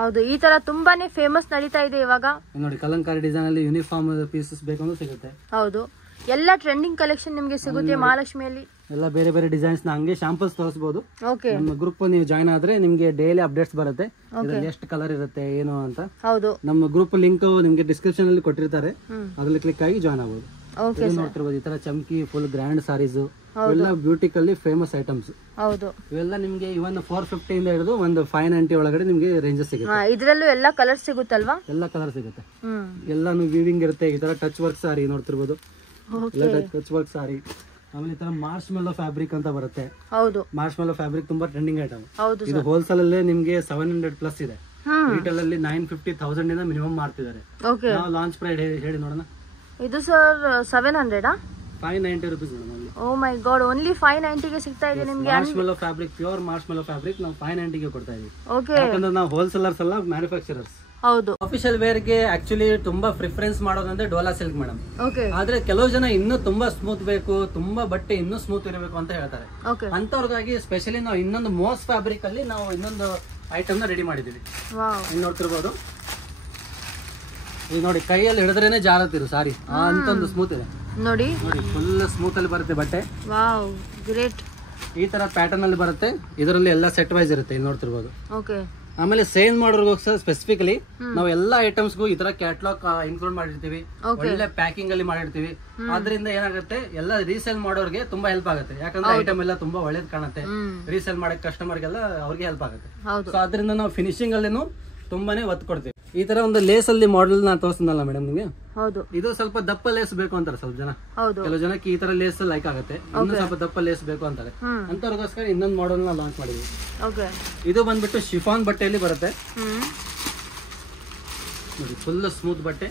ಹೌದು, ಈ ತರ ತುಂಬಾನೇ ಫೇಮಸ್ ನಡೀತಾ ಇದೆ ಇವಾಗ. ನೋಡಿ, ಕಲಂಕಾರಿ ಡಿಸೈನ್ ಅಲ್ಲಿ ಯೂನಿಫಾರ್ಮ್ ಪೀಸಸ್ ಬೇಕಂದ್ರೂ ಸಿಗುತ್ತೆ. ಹೌದು, ಎಲ್ಲ ಟ್ರೆಂಡಿಂಗ್ ಕಲೆಕ್ಷನ್ ನಿಮ್ಗೆ ಸಿಗುತ್ತೆ ಮಹಾಲಕ್ಷ್ಮಿಯಲ್ಲಿ. ಎಲ್ಲ ಬೇರೆ ಬೇರೆ ಡಿಸೈನ್ಸ್ ನ ಹಂಗೆ ಶಾಂಪಲ್ಸ್ ತೋರಿಸಬಹುದು. ಓಕೆ. ನಮ್ಮ ಗ್ರೂಪ್ ನೀವು ಜಾಯ್ನ್ ಆದ್ರೆ ನಿಮ್ಗೆ ಡೈಲಿ ಅಪ್ಡೇಟ್ಸ್ ಬರುತ್ತೆ. ಇದರಲ್ಲಿ ಎಷ್ಟು ಕಲರ್ ಇರುತ್ತೆ ಏನು ಅಂತ. ಹೌದು. ನಮ್ಮ ಗ್ರೂಪ್ ಲಿಂಕ್ ನಿಮ್ಗೆ ಡಿಸ್ಕ್ರಿಪ್ಷನ್ ಅಲ್ಲಿ ಕೊಟ್ಟಿರ್ತಾರೆ, ಅದ್ರಲ್ಲಿ ಕ್ಲಿಕ್ ಆಗಿ ಜಾಯ್ನ್ ಆಗಬಹುದು. ಓಕೆ. ನೋಡ್ತಿರ್ಬೋದು ಈ ತರ ಚಮ್ಕಿ ಫುಲ್ ಗ್ರ್ಯಾಂಡ್ ಸಾರೀಸ್ ಎಲ್ಲ ಬ್ಯೂಟಿಕ್ ಅಲ್ಲಿ ಫೇಮಸ್ ಐಟಮ್ಸ್. ಹೌದು. ಇವೆಲ್ಲ ನಿಮ್ಗೆ ಇವನ್ 450 ಇಂದ ಹಿಡಿದು ಒಂದು 590 ಒಳಗಡೆ ನಿಮ್ಗೆ ರೇಂಜಸ್ ಸಿಗುತ್ತೆ. ಇದ್ರಲ್ಲೂ ಎಲ್ಲ ಕಲರ್ ಸಿಗುತ್ತಲ್ವಾ? ಎಲ್ಲ ಕಲರ್ ಸಿಗುತ್ತೆ. ಎಲ್ಲಾನು ವಿವಿಂಗ್ ಇರುತ್ತೆ. ಈ ತರ ಟಚ್ ವರ್ಕ್ ಸಾರಿ ನೋಡ್ತಿರ್ಬೋದು. ಟಚ್ ವರ್ಕ್ ಸಾರಿ ಆಮೇಲೆ ಈ ತರ ಮಾರ್ಶ್ ಮೆಲ್ಲೋ ಫ್ಯಾಬ್ರಿಕ್ ಅಂತ ಬರುತ್ತೆ. ಹೌದು, ಮಾರ್ಶ್ ಮೆಲ್ಲೋ ಫ್ಯಾಬ್ರಿಕ್ ತುಂಬಾ ಟ್ರೆಂಡಿಂಗ್ ಐಟಮ್. ಹೌದು ಇದು ಹೋಲ್ಸೇಲ್ ಅಲ್ಲೇ ನಿಮ್ಗೆ 700 ಪ್ಲಸ್ ಇದೆ. ರಿಟೇಲ್ ಅಲ್ಲಿ 950,000 ಇಂದ ಮಿನಿಮಮ್ ಮಾಡ್ತಿದ್ದಾರೆ. ಓಕೆ, ನಾವು ಲಾಂಚ್ ಪ್ರೈಸ್ ಹೇಳಿ ನೋಡೋಣ. ಇದು sir 700 590 rupees madam. Oh my god, only 590 ಗೆ ಸಿಗ್ತಾ ಇದೆ ನಿಮ್ಗೆ. Marshmallow fabric, pure marshmallow fabric ನಾವು 590 ಗೆ ಕೊಡ್ತಾ ಇದೀವಿ. ಓಕೆ, ಯಾಕಂದ್ರೆ ನಾವು ಹೋಲ್ಸೇಲರ್ಸ್ ಅಲ್ಲ, ಮ್ಯಾನುಫ್ಯಾಕ್ಚರರ್ಸ್. ಹೌದು. ಆಫಿಷಿಯಲ್ ವೇರ್ ಗೆ ಆಕ್ಚುಲಿ ತುಂಬಾ ಪ್ರಿಫರೆನ್ಸ್ ಮಾಡೋದಂದ್ರೆ ಡೋಲಾ ಸಿಲ್ಕ್ ಮೇಡಮ್. ಓಕೆ, ಆದ್ರೆ ಕೆಲವು ಜನ ಇನ್ನೂ ತುಂಬಾ ಸ್ಮೂತ್ ಬೇಕು, ತುಂಬಾ ಬಟ್ಟೆ ಇನ್ನೂ ಸ್ಮೂತ್ ಇರಬೇಕು ಅಂತ ಹೇಳ್ತಾರೆ. ಓಕೆ, ಅಂತವ್ರಿಗಾಗಿ ಸ್ಪೆಷಲಿ ನಾವು ಇನ್ನೊಂದು ಮೋಸ್ ಫ್ಯಾಬ್ರಿಕ್ ಅಲ್ಲಿ ನಾವು ಇನ್ನೊಂದು ಐಟಮ್ ನ ರೆಡಿ ಮಾಡಿದೀವಿ. ವಾವ್, ಇಲ್ಲಿ ನೋಡ್ತಿರ್ಬೋದು. ಈಗ ನೋಡಿ, ಕೈಯಲ್ಲಿ ಹಿಡಿದ್ರೇನೆ ಜಾರತ್ತಿರು ಸಾರಿ, ಅಂತೊಂದು ಸ್ಮೂತ್ ಇದೆ ನೋಡಿ. ನೋಡಿ, ಫುಲ್ ಸ್ಮೂತ್ ಅಲ್ಲಿ ಬರುತ್ತೆ ಬಟ್ಟೆ. Wow, great. ಈ ತರ ಪ್ಯಾಟರ್ನ್ ಅಲ್ಲಿ ಬರುತ್ತೆ. ಇದರಲ್ಲಿ ಎಲ್ಲ ಸೆಟ್ ವೈಸ್ ಇರುತ್ತೆ, ಇಲ್ಲಿ ನೋಡ್ತಿರ್ಬೋದು. ಓಕೆ, ಆಮೇಲೆ ಸೇಲ್ ಮಾಡೋರ್ಗೋಸ್ಕರ ಸ್ಪೆಸಿಫಿಕಲಿ ನಾವು ಎಲ್ಲಾ ಐಟಮ್ಸ್ಗೂ ಈ ತರ ಕ್ಯಾಟ್ಲಾಗ್ ಇನ್ಕ್ಲೂಡ್ ಮಾಡಿರ್ತೀವಿ. ಒಳ್ಳೆ ಪ್ಯಾಕಿಂಗ್ ಅಲ್ಲಿ ಮಾಡಿರ್ತೀವಿ. ಅದರಿಂದ ಏನಾಗುತ್ತೆ, ಎಲ್ಲ ರೀಸೇಲ್ ಮಾಡೋರ್ಗೆ ತುಂಬಾ ಹೆಲ್ಪ್ ಆಗುತ್ತೆ. ಯಾಕಂದ್ರೆ ಐಟಮ್ ಎಲ್ಲ ತುಂಬಾ ಒಳ್ಳೇದ್ ಕಾಣುತ್ತೆ. ರೀಸೇಲ್ ಮಾಡಕ್ ಕಸ್ಟಮರ್ಗೆಲ್ಲ ಅವ್ರಿಗೆ ಹೆಲ್ಪ್ ಆಗುತ್ತೆ. ಸೊ ಅದರಿಂದ ನಾವು ಫಿನಿಶಿಂಗ್ ಅಲ್ಲಿನೂ ತುಂಬಾನೇ ಒತ್ತು ಕೊಡ್ತೀವಿ. ಈ ತರ ಒಂದು ಲೇಸ್ ಅಲ್ಲಿ ಮಾಡೆಲ್ ನಾ ತೋರಿಸಿದ್ನಲ್ಲ ಮೇಡಮ್ ನಿಮ್ಗೆ. ಹೌದು, ಇದು ಸ್ವಲ್ಪ ದಪ್ಪ ಲೇಸ್ ಬೇಕು ಅಂತಾರೆ ಸ್ವಲ್ಪ ಜನ. ಹೌದು, ಕೆಲವು ಜನಕ್ಕೆ ಈ ತರ ಲೇಸ್ ಲೈಕ್ ಆಗುತ್ತೆ, ಇನ್ನು ಸ್ವಲ್ಪ ದಪ್ಪ ಲೇಸ್ ಬೇಕು ಅಂತಾರೆ. ಅಂತವ್ರಿಗೋಸ್ಕರ ಇನ್ನೊಂದು ಮಾಡೆಲ್ ನ ಲಾಂಚ್ ಮಾಡಿದ್ವಿ. ಓಕೆ, ಇದು ಬಂದ್ಬಿಟ್ಟು ಶಿಫಾನ್ ಬಟ್ಟೆಯಲ್ಲಿ ಬರುತ್ತೆ. ನೋಡಿ, ಫುಲ್ ಸ್ಮೂತ್ ಬಟ್ಟೆ.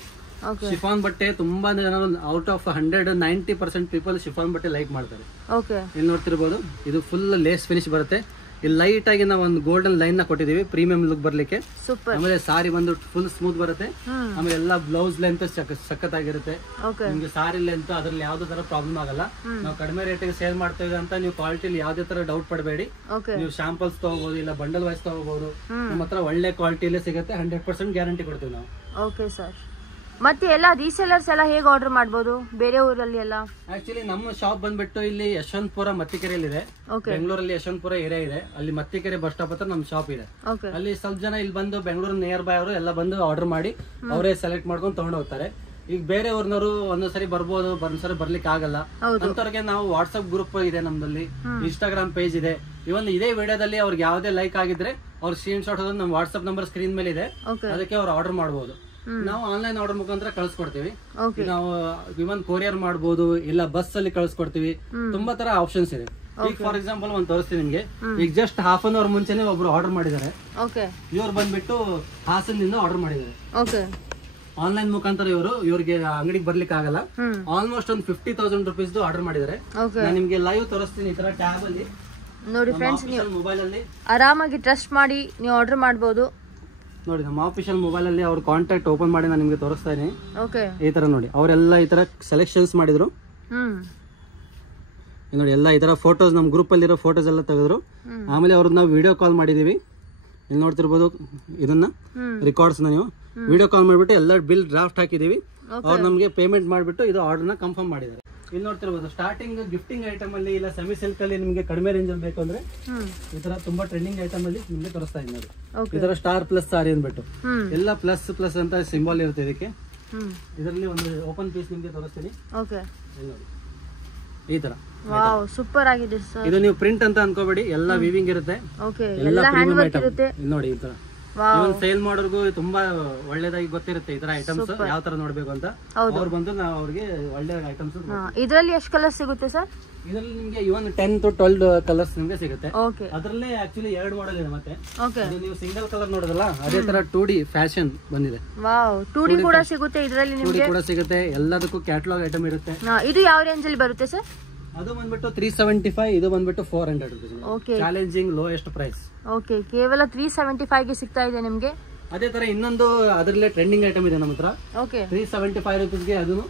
ಶಿಫಾನ್ ಬಟ್ಟೆ ತುಂಬಾ ಜನ ಔಟ್ ಆಫ್ 100 90% ಪೀಪಲ್ ಶಿಫಾನ್ ಬಟ್ಟೆ ಲೈಕ್ ಮಾಡ್ತಾರೆ. ಓಕೆ, ಇಲ್ಲಿ ನೋಡ್ತಿರ್ಬೋದು. ಇದು ಫುಲ್ ಲೇಸ್ ಫಿನಿಶ್ ಬರುತ್ತೆ. ಇಲ್ಲಿ ಲೈಟ್ ಆಗಿ ನಾವು ಒಂದು ಗೋಲ್ಡನ್ ಲೈನ್ ನ ಕೊಟ್ಟಿದೀವಿ ಪ್ರೀಮಿಯಂ ಲುಕ್ ಬರ್ಲಿಕ್ಕೆ. ಸೂಪರ್. ಆಮೇಲೆ ಸಾರಿ ಬಂದು ಫುಲ್ ಸ್ಮೂತ್ ಬರುತ್ತೆ. ಆಮೇಲೆ ಎಲ್ಲ ಬ್ಲೌಸ್ ಲೆಂತ್ ಸಖತ್ತಾಗಿರುತ್ತೆ. ನಿಮ್ಗೆ ಸಾರಿ ಲೆಂತ್ ಅದ್ರಲ್ಲಿ ಯಾವ್ದೇ ತರ ಪ್ರಾಬ್ಲಮ್ ಆಗಲ್ಲ. ನಾವು ಕಡಿಮೆ ರೇಟಿಗೆ ಸೇಲ್ ಮಾಡ್ತೇವೆ ಅಂತ ನೀವು ಕ್ವಾಲಿಟಿಲಿ ಯಾವ್ದೇ ತರ ಡೌಟ್ ಪಡಬೇಡಿ. ನೀವು ಶಾಂಪಲ್ಸ್ ತಗೋಬಹುದು, ಇಲ್ಲ ಬಂಡಲ್ ವೈಸ್ ತಗೋಬಹುದು. ನಮ್ಮ ಹತ್ರ ಒಳ್ಳೆ ಕ್ವಾಲಿಟಿಲಿ ಸಿಗುತ್ತೆ. 100% ಗ್ಯಾರಂಟಿ ಕೊಡ್ತೀವಿ ನಾವು. Okay sir. ಮತ್ತೆ ಎಲ್ಲ ರೀಸೆಲ್ಲರ್ಸ್ ಎಲ್ಲ ಹೇಗೆ ಆರ್ಡರ್ ಮಾಡಬಹುದು ಬೇರೆ ಊರಲ್ಲಿ ಎಲ್ಲ? ಆಕ್ಚುಲಿ ನಮ್ಮ ಶಾಪ್ ಬಂದ್ಬಿಟ್ಟು ಇಲ್ಲಿ ಯಶವಂತಪುರ ಮತ್ತಿಕೆರೆಯಲ್ಲಿ ಇದೆ. ಬೆಂಗಳೂರಲ್ಲಿ ಯಶವಂತಪುರ ಏರಿಯಾ ಇದೆ. ಅಲ್ಲಿ ಮತ್ತಿಕೆರೆ ಬಸ್ ಸ್ಟಾಪ್ ಹತ್ರ ನಮ್ ಶಾಪ್ ಇದೆ. ಅಲ್ಲಿ ಸ್ವಲ್ಪ ಜನ ಇಲ್ಲಿ ಬಂದು ಬೆಂಗಳೂರು ನಿಯರ್ ಬೈ ಅವರು ಎಲ್ಲ ಬಂದು ಆರ್ಡರ್ ಮಾಡಿ ಅವರೇ ಸೆಲೆಕ್ಟ್ ಮಾಡ್ಕೊಂಡು ತಗೊಂಡು ಹೋಗ್ತಾರೆ. ಈಗ ಬೇರೆ ಊರ್ನವರು ಒಂದೊಂದ್ಸರಿ ಬರ್ಬೋದು, ಒಂದ್ಸರಿ ಬರ್ಲಿಕ್ಕೆ ಆಗಲ್ಲ. ಅಂತವ್ರಿಗೆ ನಾವು ವಾಟ್ಸ್ಆಪ್ ಗ್ರೂಪ್ ಇದೆ ನಮ್ದಲ್ಲಿ, ಇನ್ಸ್ಟಾಗ್ರಾಮ್ ಪೇಜ್ ಇದೆ. ಇವನ್ ಇದೇ ವಿಡಿಯೋದಲ್ಲಿ ಅವ್ರಿಗೆ ಯಾವ್ದೇ ಲೈಕ್ ಆಗಿದ್ರೆ ಅವ್ರ ಸ್ಕ್ರೀನ್ ಶಾಟ್ ನಮ್ಮ ವಾಟ್ಸ್ಆಪ್ ನಂಬರ್ ಸ್ಕ್ರೀನ್ ಮೇಲೆ ಇದೆ, ಅದಕ್ಕೆ ಅವ್ರು ಆರ್ಡರ್ ಮಾಡಬಹುದು. ನಾವು ಆನ್ಲೈನ್ ಆರ್ಡರ್ ಮುಖಾಂತರ ಕಳ್ಸಿಕೊಡ್ತೀವಿ. ನಾವು ಇವನ್ ಕೊರಿಯರ್ ಮಾಡಬಹುದು, ಇಲ್ಲ ಬಸ್ ಅಲ್ಲಿ ಕಳ್ಸಿಕೊಡ್ತೀವಿ. ತುಂಬಾ ತರ ಆಪ್ಷನ್ಸ್ ಇದೆ. ಈಗ ಫಾರ್ ಎಕ್ಸಾಂಪಲ್ ಒಂದ್ ತೋರಿಸ್ತೀನಿ ನಿಮ್ಗೆ. ಈಗ ಜಸ್ಟ್ ಹಾಫ್ ಅನ್ ಅವರ್ ಮುಂಚೆನೆ ಒಬ್ರು ಆರ್ಡರ್ ಮಾಡಿದ್ದಾರೆ. ಇವ್ರು ಬಂದ್ಬಿಟ್ಟು ಹಾಸನದಿಂದ ಆರ್ಡರ್ ಮಾಡಿದ್ದಾರೆ. ಆನ್ಲೈನ್ ಮುಖಾಂತರ ಇವ್ರಿಗೆ ಅಂಗಡಿಗೆ ಬರ್ಲಿಕ್ಕೆ ಆಗಲ್ಲ. ಆಲ್ಮೋಸ್ಟ್ ಒಂದು 50,000 ರುಪೀಸ್ ಆರ್ಡರ್ ಮಾಡಿದ್ದಾರೆ. ನಾನು ನಿಮ್ಗೆ ಲೈವ್ ತೋರಿಸ್ತೀನಿ. ಈ ತರ ಟ್ಯಾಬ್ ಅಲ್ಲಿ ನೋಡಿ ಫ್ರೆಂಡ್ಸ್, ನೀವು ಮೊಬೈಲ್ ಅಲ್ಲಿ ಆರಾಮಾಗಿ ಟ್ರಸ್ಟ್ ಮಾಡಿ ನೀವು ಆರ್ಡರ್ ಮಾಡಬಹುದು. ನೋಡಿ, ನಮ್ಮ ಆಫಿಷಿಯಲ್ ಮೊಬೈಲ್ ಅಲ್ಲಿ ಅವ್ರ ಕಾಂಟ್ಯಾಕ್ಟ್ ಓಪನ್ ಮಾಡಿ ನಾನು ನಿಮ್ಗೆ ತೋರಿಸ್ತಾ ಇದೀನಿ. ಈ ತರ ನೋಡಿ, ಅವರೆಲ್ಲ ಈ ತರ ಸೆಲೆಕ್ಷನ್ಸ್ ಮಾಡಿದ್ರು. ನೋಡಿ, ಎಲ್ಲ ಈ ತರ ಫೋಟೋಸ್ ನಮ್ಮ ಗ್ರೂಪ್ ಅಲ್ಲಿ ಇರೋ ಫೋಟೋಸ್ ಎಲ್ಲ ತೆಗೆದ್ರು. ಆಮೇಲೆ ಅವ್ರನ್ನ ನಾವು ವಿಡಿಯೋ ಕಾಲ್ ಮಾಡಿದೀವಿ. ಇಲ್ಲಿ ನೋಡ್ತಿರ್ಬೋದು, ಇದನ್ನ ರೆಕಾರ್ಡ್ಸ್ ನೀವು ವಿಡಿಯೋ ಕಾಲ್ ಮಾಡ್ಬಿಟ್ಟು ಎಲ್ಲ ಬಿಲ್ ಡ್ರಾಫ್ಟ್ ಹಾಕಿದೀವಿ. ಅವ್ರು ನಮ್ಗೆ ಪೇಮೆಂಟ್ ಮಾಡ್ಬಿಟ್ಟು ಇದು ಆರ್ಡರ್ ನ ಕನ್ಫರ್ಮ್ ಮಾಡಿದ್ದಾರೆ. ಇಲ್ಲಿ ನೋಡ್ತಿರ್ಬೋದು, ಸ್ಟಾರ್ಟಿಂಗ್ ಗಿಫ್ಟಿಂಗ್ ಐಟಮ್ ಅಲ್ಲಿ ಇಲ್ಲ ಸೆಮಿ ಸಿಲ್ಕ್ ಅಲ್ಲಿ ನಿಮ್ಗೆ ಕಡಿಮೆ ರೇಂಜ್ ಅಲ್ಲಿ ಬೇಕು ಅಂದ್ರೆ ಈ ತರ ತುಂಬಾ ಟ್ರೆಂಡಿಂಗ್ ಐಟಮ್ ಅಲ್ಲಿ ನಿಮ್ಗೆ ತೋರಿಸ್ತಾ ಇದ್ದೀನಿ ನೋಡಿ. ಈ ತರ ಸ್ಟಾರ್ ಪ್ಲಸ್ ಸಾರಿ ಅಂದ್ಬಿಟ್ಟು ಎಲ್ಲ ಪ್ಲಸ್ ಪ್ಲಸ್ ಅಂತ ಸಿಂಬಲ್ ಇರುತ್ತೆ ಇದಕ್ಕೆ. ಇದರಲ್ಲಿ ಒಂದು ಓಪನ್ ಪೀಸ್ ನಿಮ್ಗೆ ತೋರಿಸ್ತೀನಿ. ಈ ತರ ಸೂಪರ್ ಆಗಿದೆ ಸರ್. ಇದು ನೀವು ಪ್ರಿಂಟ್ ಅಂತ ಅನ್ಕೋಬೇಡಿ, ಎಲ್ಲ ವೀವಿಂಗ್ ಇರುತ್ತೆ. ಎಲ್ಲ ಪ್ರೀಮಿಯಂ ಐಟಮ್. ಇಲ್ಲಿ ನೋಡಿ, ಈ ತರ ಸೇಲ್ ಮಾಡೋರ್ಗು ತುಂಬಾ ಒಳ್ಳೇದಾಗಿ ಗೊತ್ತಿರುತ್ತೆ ಈ ತರ ಐಟಮ್ಸ್ ಯಾವ ತರ ನೋಡ್ಬೇಕು ಅಂತ. ಅವ್ರು ಬಂದು ನಾವು ಅವ್ರಿಗೆ ಒಳ್ಳೆ ಐಟಮ್ಸ್. ಇದರಲ್ಲಿ ಎಷ್ಟು ಕಲರ್ ಸಿಗುತ್ತೆ ಸರ್? ಇದರಲ್ಲಿ ನಿಮ್ಗೆ ಇವನ್ 10 to 12 ಕಲರ್ಸ್ ನಿಮ್ಗೆ ಸಿಗುತ್ತೆ. ಅದರಲ್ಲೇ ಆಕ್ಚುಲಿ 2 ಮಾಡೆಲ್ ಇದೆ. ಮತ್ತೆ ನೀವು ಸಿಂಗಲ್ ಕಲರ್ ನೋಡೋದಲ್ಲ, ಅದೇ ತರ 2D ಫ್ಯಾಷನ್ ಬಂದಿದೆ. 2D ಕೂಡ ಸಿಗುತ್ತೆ ಇದರಲ್ಲಿ ನಿಮಗೆ. 2D ಕೂಡ ಸಿಗುತ್ತೆ. ಎಲ್ಲದಕ್ಕೂ ಕ್ಯಾಟಲಾಗ್ ಐಟಮ್ ಇರುತ್ತೆ. ಇದು ಯಾವ ರೇಂಜ್ ಅಲ್ಲಿ ಬರುತ್ತೆ ಸರ್? ಅದು ಬಂದ್ಬಿಟ್ಟು 375, ಇದು ಬಂದ್ಬಿಟ್ಟು 400 rupees. Challenging lowest price. Okay, ಕೇವಲ 375 ಗೆ ಸಿಗ್ತಾ ಇದೆ ನಿಮ್ಗೆ. ಅದೇ ತರ ಇನ್ನೊಂದು ಅದರಲ್ಲೇ ಟ್ರೆಂಡಿಂಗ್ ಐಟಮ್ ಇದೆ ನಮ್ಮ ಹತ್ರ. 375 ರೂಪೀಸ್ಗೆ. ಅದನ್ನು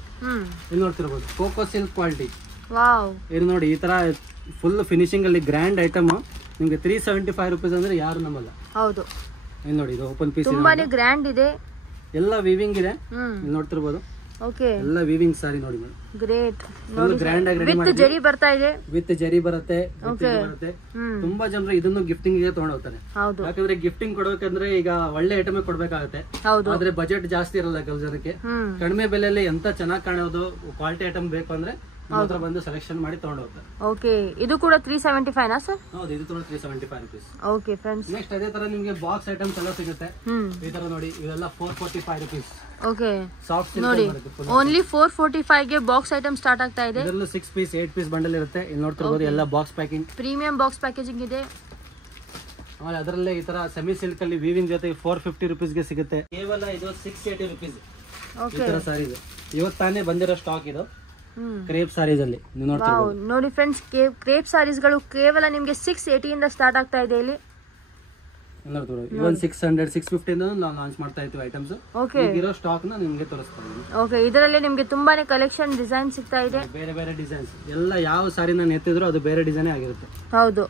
ಇಲ್ಲಿ ನೋಡ್ತಿರ್ಬೋದು, ಕೋಕೋ ಸಿಲ್ಕ್ ಕ್ವಾಲಿಟಿ. ಇದು ನೋಡಿ, ಈ ತರ ಫುಲ್ ಫಿನಿಶಿಂಗ್ ಅಲ್ಲಿ ಗ್ರ್ಯಾಂಡ್ ಐಟಮ್ ನಿಮ್ಗೆ 375 ರೂಪೀಸ್ ಅಂದ್ರೆ ಯಾರು ನಮ್ಮಲ್ಲ. ಹೌದು, ಇಲ್ಲಿ ನೋಡಿ, ಇದು ಓಪನ್ ಪೀಸ್ ತುಂಬಾನೇ ಗ್ರ್ಯಾಂಡ್ ಇದೆ. ಎಲ್ಲ ವೀವಿಂಗ್ ಇದೆ. ಇಲ್ಲಿ ನೋಡ್ತಿರ್ಬೋದು, ಎಲ್ಲ ವೀವಿಂಗ್ ಸಾರಿ ನೋಡಿ. ಗ್ರೇಟ್. ಗ್ರ್ಯಾಂಡ್ ಆಗಿ ರೆಡಿ ವಿತ್ ಜರಿ ಬರ್ತಾ ಇದೆ. ವಿತ್ ಜರಿ ಬರುತ್ತೆ. ತುಂಬಾ ಜನರು ಇದನ್ನು ಗಿಫ್ಟಿಂಗ್ ಗೆ ತಗೊಂಡು ಹೋಗ್ತಾರೆ. ಯಾಕಂದ್ರೆ ಗಿಫ್ಟಿಂಗ್ ಕೊಡ್ಬೇಕಂದ್ರೆ ಈಗ ಒಳ್ಳೆ ಐಟಮ್ ಕೊಡ್ಬೇಕಾಗುತ್ತೆ. ಆದ್ರೆ ಬಜೆಟ್ ಜಾಸ್ತಿ ಇರಲ್ಲ ಕೆಲವು ಜನಕ್ಕೆ. ಕಡಿಮೆ ಬೆಲೆಯಲ್ಲಿ ಎಂತ ಚೆನ್ನಾಗಿ ಕಾಣೋದು ಕ್ವಾಲಿಟಿ ಐಟಮ್ ಬೇಕು ಅಂದ್ರೆ ಮಾತ್ರ ಬಂದು ಸೆಲೆಕ್ಷನ್ ಮಾಡಿ ತಗೊಂಡು ಹೋಗ್ತಾರೆ. ಓಕೆ, ಇದು ಕೂಡ 375 ನಾ ಸರ್? ಹೌದು, ಇದು ಕೂಡ 375 ರೂಪೀಸ್. ಓಕೆ ಫ್ರೆಂಡ್ಸ್, ನೆಕ್ಸ್ಟ್ ಅದೇ ತರ ನಿಮ್ಗೆ ಬಾಕ್ಸ್ ಐಟಮ್ಸ್ ಎಲ್ಲ ಸಿಗುತ್ತೆ. ಈ ತರ ನೋಡಿ, ಇವೆಲ್ಲ 445 ರೂಪೀಸ್. ಓಕೆ ಸಾಫ್ಟ್ ನೋಡಿ ಓನ್ಲಿ 445 ಗೆ ಬಾಕ್ಸ್ ಐಟಮ್ ಸ್ಟಾರ್ಟ್ ಆಗ್ತಾ ಇದೆ. ಇದರಲ್ಲೂ 6 ಪೀಸ್ 8 ಪೀಸ್ ಬಂಡಲ್ ಇರುತ್ತೆ. ಇಲ್ಲಿ ನೋಡ್ತಿರ್ಬೋದು ಎಲ್ಲ box packing, premium box packaging ಇದೆ. ಆಮೇಲೆ ಅದರಲ್ಲೇ ಈ ತರ ಸೆಮಿ ಸಿಲ್ಕ್ ಅಲ್ಲಿ ವೀವಿಂಗ್ ಜೊತೆ 450 rupees ಗೆ ಸಿಗುತ್ತೆ. ಕೇವಲ ಇದು 680 rupees ಈ ತರ ಸಾರೀಸ್. ಇವತ್ತು ತಾನೇ ಬಂದಿರೋ ಸ್ಟಾಕ್ ಇದು ಕ್ರೇಪ್ ಸಾರೀಸ್ ಅಲ್ಲಿ ನೀವು ನೋಡ್ತಿರ್ಬೋದು. ನೋಡಿ ಫ್ರೆಂಡ್ಸ್, ಕ್ರೇಪ್ ಸಾರೀಸ್ ಗಳು ಕೇವಲ ನಿಮಗೆ 680 ಇಂದ ಸ್ಟಾರ್ಟ್ ಆಗ್ತಾ ಇದೆ. ಇಲ್ಲಿ ಇವನ್ 600 650 ಇಂದ ನಾವು ಲಾಂಚ್ ಮಾಡ್ತಾ ಇದ್ದೀವಿ ಐಟಮ್ಸ್. ಈಗಿರೋ ಸ್ಟಾಕ್ ನ ನಿಮಗೆ ತೋರಿಸ್ತಾ ಇದ್ದೀನಿ. ಓಕೆ, ಇದರಲ್ಲಿ ನಿಮಗೆ ತುಂಬಾನೇ ಕಲೆಕ್ಷನ್ ಡಿಸೈನ್ ಸಿಗ್ತಾ ಇದೆ. ಬೇರೆ ಬೇರೆ ಡಿಸೈನ್ಸ್ ಎಲ್ಲ ಯಾವ ಸಾರಿನ ಎತ್ತಿದ್ರು ಅದು ಬೇರೆ ಡಿಸೈನ್ ಆಗಿರುತ್ತೆ. ಹೌದು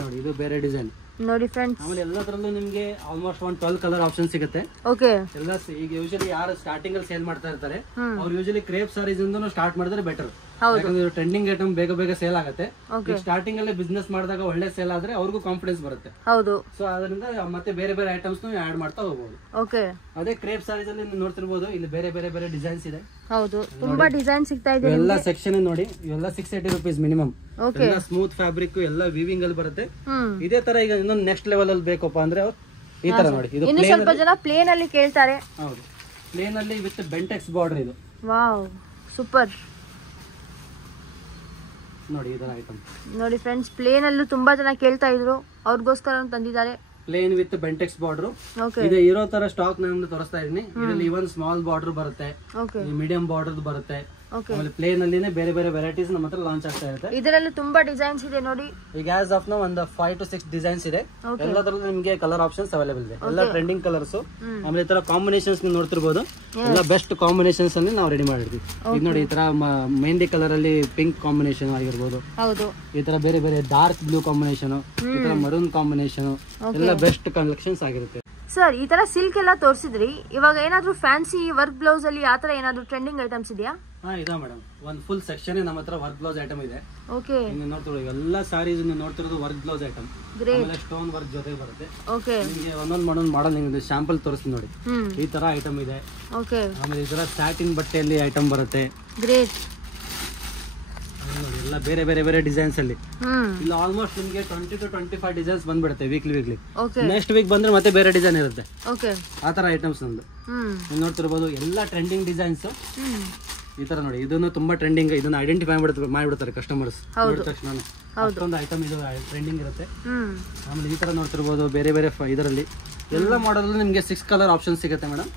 ನೋಡಿ, ಇದು ಬೇರೆ ಡಿಸೈನ್ ನೋಡಿ ಫ್ರೆಂಡ್ಸ್. ಆಮೇಲೆ ಎಲ್ಲದರಲ್ಲೂ ನಿಮಗೆ ಆಲ್ಮೋಸ್ಟ್ 12 ಕಲರ್ ಆಪ್ಷನ್ ಸಿಗುತ್ತೆ. ಓಕೆ, ಎಲ್ಲ ಈಗ ಯೂಶಲಿ ಯಾರು ಸ್ಟಾರ್ಟಿಂಗ್ ಅಲ್ಲಿ ಸೇಲ್ ಮಾಡ್ತಾ ಇರ್ತಾರೆ ಅವ್ರು ಯೂಶಲಿ ಕ್ರೇಪ್ ಸಾರೀಸ್ ಇಂದ ಸ್ಟಾರ್ಟ್ ಮಾಡಿದ್ರೆ ಬೆಟರ್. ಯಾಕಂದ್ರೆ ಟ್ರೆಂಡಿಂಗ್ ಐಟಮ್ ಬೇಗ ಬೇಗ ಸೇಲ್ ಆಗುತ್ತೆ. ಸ್ಟಾರ್ಟಿಂಗ್ ಅಲ್ಲಿ ಬಿಸ್ನೆಸ್ ಮಾಡಿದಾಗ ಒಳ್ಳೆ ಸೇಲ್ ಆದ್ರೆ ಅವ್ರಿಗೂ ಕಾನ್ಫಿಡೆನ್ಸ್ ಬರುತ್ತೆ. ಹೌದು, ಸೊ ಅದರಿಂದ ಮತ್ತೆ ಬೇರೆ ಬೇರೆ ಐಟಮ್ಸ್ ಆಡ್ ಮಾಡ್ತಾ ಹೋಗಬಹುದು. ಓಕೆ, ಅದೇ ಕ್ರೇಪ್ ಸಾರೀಸ್ ಅಲ್ಲಿ ನೀವು ನೋಡ್ತಿರ್ಬೋದು, ಇಲ್ಲಿ ಬೇರೆ ಬೇರೆ ಬೇರೆ ಡಿಸೈನ್ಸ್ ಇದೆ. ಹೌದು, ತುಂಬಾ ಡಿಸೈನ್ ಸಿಗ್ತಾ ಇದೆ. ಎಲ್ಲ ಸೆಕ್ಷನ್ ನೋಡಿ, ಇವೆಲ್ಲ 680 rupees ಮಿನಿಮಮ್. ಎಲ್ಲ ಸ್ಮೂತ್ ಫ್ಯಾಬ್ರಿಕ್, ಎಲ್ಲ ವೀವಿಂಗ್ ಅಲ್ಲಿ ಬರುತ್ತೆ. ಇದೇ ತರ ಈಗ ಇನ್ನೊಂದು ನೆಕ್ಸ್ಟ್ ಲೆವೆಲ್ ಅಲ್ಲಿ ಬೇಕಪ್ಪ ಅಂದ್ರೆ ಈ ತರ ನೋಡಿ. ಇದು ಇನ್ನು ಸ್ವಲ್ಪ ಜನ ಪ್ಲೇನ್ ಅಲ್ಲಿ ಕೇಳ್ತಾರೆ. ಹೌದು, ಪ್ಲೇನ್ ಅಲ್ಲಿ ವಿತ್ ಬೆಂಟೆಕ್ಸ್ ಬಾರ್ಡರ್. ಇದು ವಾವ್, ಸೂಪರ್. ನೋಡಿ ಈ ತರ ಐಟಮ್ ನೋಡಿ ಫ್ರೆಂಡ್ಸ್, ಪ್ಲೇನ್ ಅಲ್ಲೂ ತುಂಬಾ ಜನ ಕೇಳ್ತಾ ಇದ್ರು, ಅವ್ರಿಗೋಸ್ಕರ ತಂದಿದ್ದಾರೆ. Plane with Bentex border. ಇದು ಇರೋ ತರ ಸ್ಟಾಕ್ ನಾನು ತೋರಿಸ್ತಾ ಇದೀನಿ. ಇದರಲ್ಲಿ ಇವನ್ ಸ್ಮಾಲ್ ಬಾರ್ಡರ್ ಬರುತ್ತೆ, ಮೀಡಿಯಂ ಬಾರ್ಡರ್ ಬರುತ್ತೆ. ಆಮೇಲೆ ಪ್ಲೇನ್ ಅಲ್ಲಿನೇ ಬೇರೆ ಬೇರೆ ವೆರೈಟೀಸ್ ನಮ್ಮ ಹತ್ರ ಲಾಂಚ್ ಆಗ್ತಾ ಇರುತ್ತೆ. ಇದರಲ್ಲಿ ತುಂಬಾ ಡಿಸೈನ್ಸ್ ಇದೆ ನೋಡಿ. ಈಗ ಆಸ್ ಆಫ್ ನೌ ಒಂದು 5 to 6 ಡಿಸೈನ್ಸ್ ಇದೆ. ಎಲ್ಲದರಲ್ಲೂ ನಿಮಗೆ ಕಲರ್ ಆಪ್ಷನ್ಸ್ ಅವೈಲೇಬಲ್ ಇದೆ. ಎಲ್ಲ ಟ್ರೆಂಡಿಂಗ್ ಕಲರ್ಸ್. ಆಮೇಲೆ ಈ ತರ ಕಾಂಬಿನೇಷನ್ಸ್ ನೀವು ನೋಡ್ತಿರ್ಬೋದು. ಎಲ್ಲ ಬೆಸ್ಟ್ ಕಾಂಬಿನೇಷನ್ಸ್ ಅಲ್ಲಿ ನಾವು ರೆಡಿ ಮಾಡಿರ್ತೀವಿ. ಈಗ ನೋಡಿ, ಈ ತರ ಮೆಹಂದಿ ಕಲರ್ ಅಲ್ಲಿ ಪಿಂಕ್ ಕಾಂಬಿನೇಷನ್ ಆಗಿರ್ಬೋದು. ಹೌದು, ಈ ತರ ಬೇರೆ ಬೇರೆ ಡಾರ್ಕ್ ಬ್ಲೂ ಕಾಂಬಿನೇಷನ್, ಈ ತರ ಮರೂನ್ ಕಾಂಬಿನೇಷನ್, ಎಲ್ಲ ಬೆಸ್ಟ್ ಕಲೆಕ್ಷನ್ಸ್ ಆಗಿರುತ್ತೆ. ಸರ್, ಈ ತರ ಸಿಲ್ಕ್ ಎಲ್ಲ ತೋರಿಸಿದ್ರಿ, ಇವಾಗ ಏನಾದ್ರು ಫ್ಯಾನ್ಸಿ ವರ್ಕ್ ಬ್ಲೌಸ್ ಅಲ್ಲಿ ಆತರ ಏನಾದ್ರು ಟ್ರೆಂಡಿಂಗ್ ಐಟಮ್ಸ್ ಇದೆಯಾ? ಇದೆ ಮೇಡಮ್, ಒಂದು ಫುಲ್ ಸೆಕ್ಷನ್ ನಮ್ಮ ಹತ್ರ ವರ್ಕ್ ಬ್ಲೌಸ್ ಐಟಮ್ ಇದೆ. ಓಕೆ, ನೀವು ನೋಡ್ತಿರೋ ಎಲ್ಲ ಸಾರೀಸ್ ನೋಡ್ತಿರೋದು ವರ್ಕ್ ಬ್ಲೌಸ್ ಐಟಮ್. ಆಮೇಲೆ ಸ್ಟೋನ್ ವರ್ಕ್ ಜೊತೆ ಬರುತ್ತೆ. ಓಕೆ, ನಿಮಗೆ ಒಂದೊಂದು ಮಾಡಲ್ ನಿಮಗೆ ಶಾಂಪಲ್ ತೋರಿಸ್ತೀನಿ ನೋಡಿ. ಈ ತರ ಐಟಮ್ ಇದೆ. ಓಕೆ, ಆಮೇಲೆ ಈ ತರ ಸ್ಯಾಟಿನ್ ಬಟ್ಟೆಯಲ್ಲಿ ಐಟಮ್ ಬರುತ್ತೆ. ಗ್ರೇಟ್. ಎಲ್ಲ ಬೇರೆ ಬೇರೆ ಬೇರೆ ಡಿಸೈನ್ಸ್ ಅಲ್ಲಿ. ಇಲ್ಲಿ ಆಲ್ಮೋಸ್ಟ್ ನಿಮಗೆ 20 to 25 ಡಿಸೈನ್ಸ್ ಬಂದ್ಬಿಡುತ್ತೆ ವೀಕ್ಲಿ. ನೆಕ್ಸ್ಟ್ ವೀಕ್ ಬಂದ್ರೆ ಮತ್ತೆ ಬೇರೆ ಡಿಸೈನ್ ಇರುತ್ತೆ. ಆ ತರ ಐಟಮ್ಸ್ ನಮ್ದು ನೀವು ನೋಡ್ತಿರ್ಬೋದು. ಎಲ್ಲ ಟ್ರೆಂಡಿಂಗ್ ಡಿಸೈನ್ಸ್. ಈ ತರ ನೋಡಿ, ಇದನ್ನು ತುಂಬಾ ಟ್ರೆಂಡಿಂಗ್. ಇದನ್ನ ಐಡೆಂಟಿಫೈ ಮಾಡಿಬಿಡ್ತಾರೆ ಕಸ್ಟಮರ್ಸ್ ನೋಡಿದ ತಕ್ಷಣ. ಅಷ್ಟೊಂದು ಐಟಮ್ ಇದು ಟ್ರೆಂಡಿಂಗ್ ಇರುತ್ತೆ. ಆಮೇಲೆ ಈ ತರ ನೋಡ್ತಿರ್ಬೋದು, ಬೇರೆ ಬೇರೆ ಇದರಲ್ಲಿ ಎಲ್ಲ ಮಾಡಲ್ ನಿಮ್ಗೆ 6 ಕಲರ್ ಆಪ್ಷನ್ ಸಿಗುತ್ತೆ ಮೇಡಮ್.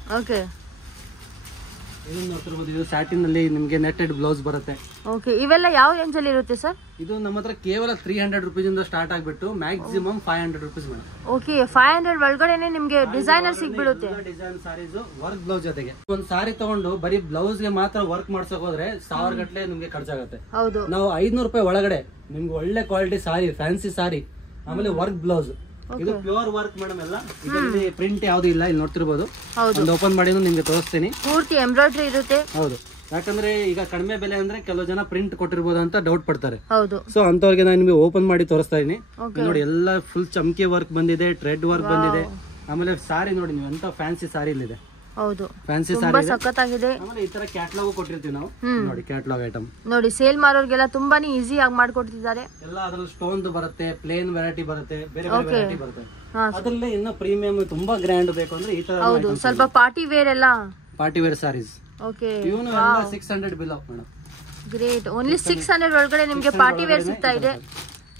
ಇದನ್ನ ನೋಡ್ತಿರ್ಬೋದು, ಇದು ಸ್ಯಾಟಿನ್ ಅಲ್ಲಿ ನಿಮಗೆ ನೆಟೆಡ್ ಬ್ಲೌಸ್ ಬರುತ್ತೆ. ಓಕೆ, ಇವೆಲ್ಲ ಯಾವ ರೇಂಜ್ ಅಲ್ಲಿ ಇರುತ್ತೆ ಸರ್? ಇದು ನಮ್ಮ ಹತ್ರ ಕೇವಲ 300 rupees ಇಂದ ಸ್ಟಾರ್ಟ್ ಆಗ್ಬಿಟ್ಟು ಮ್ಯಾಕ್ಸಿಮಮ್ 500 rupees ಮೇಡಮ್. ಓಕೆ, 500 ಒಳಗಡೆನೆ ನಿಮ್ಗೆ ಡಿಸೈನರ್ ಸಿಗ್ಬಿಡುತ್ತೆ. ಡಿಸೈನ್ ಸಾರೀಸ್ ವರ್ಕ್ ಬ್ಲೌಸ್ ಜೊತೆಗೆ. ಒಂದು ಸಾರಿ ತಗೊಂಡು ಬರೀ ಬ್ಲೌಸ್ ಗೆ ಮಾತ್ರ ವರ್ಕ್ ಮಾಡ್ಸಕ್ ಹೋದ್ರೆ 1000 ಗಟ್ಟಲೆ ನಿಮ್ಗೆ ಖರ್ಚಾಗುತ್ತೆ. ಹೌದು, ನಾವು 500 ರೂಪಾಯಿ ಒಳಗಡೆ ನಿಮ್ಗೆ ಒಳ್ಳೆ ಕ್ವಾಲಿಟಿ ಸಾರಿ, ಫ್ಯಾನ್ಸಿ ಸಾರಿ, ಆಮೇಲೆ ವರ್ಕ್ ಬ್ಲೌಸ್. ಇದು ಪ್ಯೂರ್ ವರ್ಕ್ ಮೇಡಮ್. ಎಲ್ಲ ಇದರಲ್ಲಿ ಪ್ರಿಂಟ್ ಯಾವ್ದು ಇಲ್ಲ. ಇಲ್ಲಿ ನೋಡ್ತಿರ್ಬೋದು, ಒಂದು ಓಪನ್ ಮಾಡಿ ನಿಮ್ಗೆ ತೋರಿಸ್ತೀನಿ. ಪೂರ್ತಿ ಎಂಬ್ರಾಯ್ಡರಿ ಇರುತ್ತೆ. ಹೌದು, ಯಾಕಂದ್ರೆ ಈಗ ಕಡಿಮೆ ಬೆಲೆ ಅಂದ್ರೆ ಕೆಲವು ಜನ ಪ್ರಿಂಟ್ ಕೊಟ್ಟಿರ್ಬೋದು ಅಂತ ಡೌಟ್ ಪಡ್ತಾರೆ. ಹೌದು, ಸೊ ಅಂತವ್ರಿಗೆ ನಾನು ನಿಮಗೆ ಓಪನ್ ಮಾಡಿ ತೋರಿಸ್ತಾ ಇದೀನಿ. ನೋಡಿ, ಎಲ್ಲ ಫುಲ್ ಚಮ್ಕಿ ವರ್ಕ್ ಬಂದಿದೆ, ಥ್ರೆಡ್ ವರ್ಕ್ ಬಂದಿದೆ. ಆಮೇಲೆ ಸಾರಿ ನೋಡಿ, ನೀವು ಎಂತ ಫ್ಯಾನ್ಸಿ ಸಾರಿ ಇಲ್ಲಿದೆ. ಹೌದು, ಫ್ಯಾನ್ಸಿ ತುಂಬಾ ಸಖತ್ತಾಗಿದೆ. ಆಮೇಲೆ ಈ ತರ ಕ್ಯಾಟಲಾಗ್ ಕೊಟ್ಟಿರ್ತೀವಿ ನಾವು. ನೋಡಿ, ಕ್ಯಾಟಲಾಗ್ ಐಟಮ್ ನೋಡಿ, ಸೇಲ್ ಮಾರೋರ್ಗೆಲ್ಲ ತುಂಬಾನೇ ಈಸಿ ಆಗಿ ಮಾಡ್ಕೊಡ್ತಿದ್ದಾರೆ. ಎಲ್ಲ ಅದ್ರಲ್ಲಿ ಸ್ಟೋನ್ ಬರುತ್ತೆ, ಪ್ಲೇನ್ ವೆರೈಟಿ ಬರುತ್ತೆ, ಬೇರೆ ಬೇರೆ ವೆರೈಟಿ ಬರುತ್ತೆ. ಅದ್ರಲ್ಲೇ ಇನ್ನು ಪ್ರೀಮಿಯಂ ತುಂಬಾ ಗ್ರ್ಯಾಂಡ್ ಬೇಕು ಅಂದ್ರೆ ಈ ತರ. ಹೌದು, ಸ್ವಲ್ಪ ಪಾರ್ಟಿ ವೇರ್ ಎಲ್ಲ, ಪಾರ್ಟಿ ವೇರ್ ಸಾರೀಸ್. ಓಕೆ, ಇವನು ಎಲ್ಲ 600 bill of madam. Great. Only 600 ಒಳಗಡೆ ನಿಮಗೆ ಪಾರ್ಟಿ ವೇರ್ ಸಿಗ್ತಾ ಇದೆ.